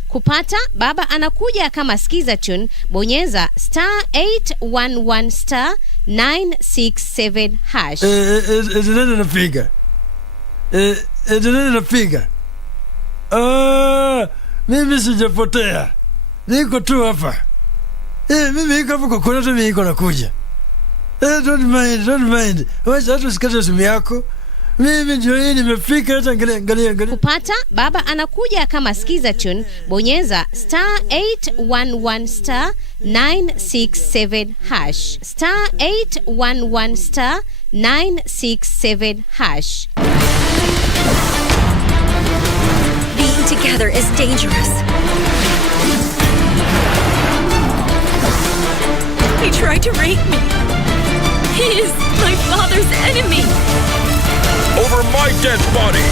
Kupata Baba Anakuja kama skiza tune, bonyeza *811 *967 hash. Nene napiga. Nene napiga. Mimi sijapotea. Niko tu hapa. Mimi niko hapa kwa kuna tu mimi niko nakuja. Don't mind. Wacha tu sikate simu yako. Mimi ndio hii nimefika, hata angalia. Kupata Baba Anakuja kama skiza tune, bonyeza *811 *967 hash. *811 *967 hash. Being together is dangerous. He tried to rape me. He is my father's enemy. Over my dead body.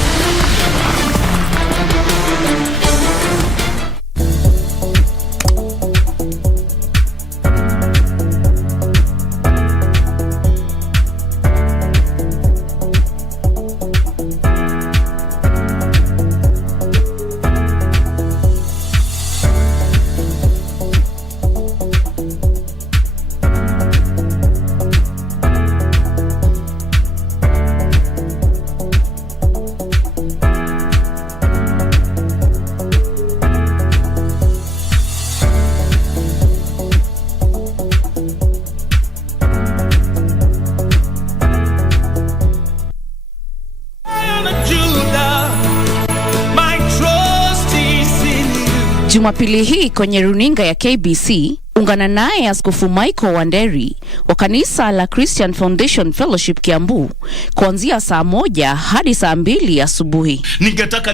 Jumapili hii kwenye runinga ya KBC, ungana naye Askofu Michael Wanderi wa kanisa la Christian Foundation Fellowship Kiambu kuanzia saa 1 hadi saa 2 asubuhi. Ningetaka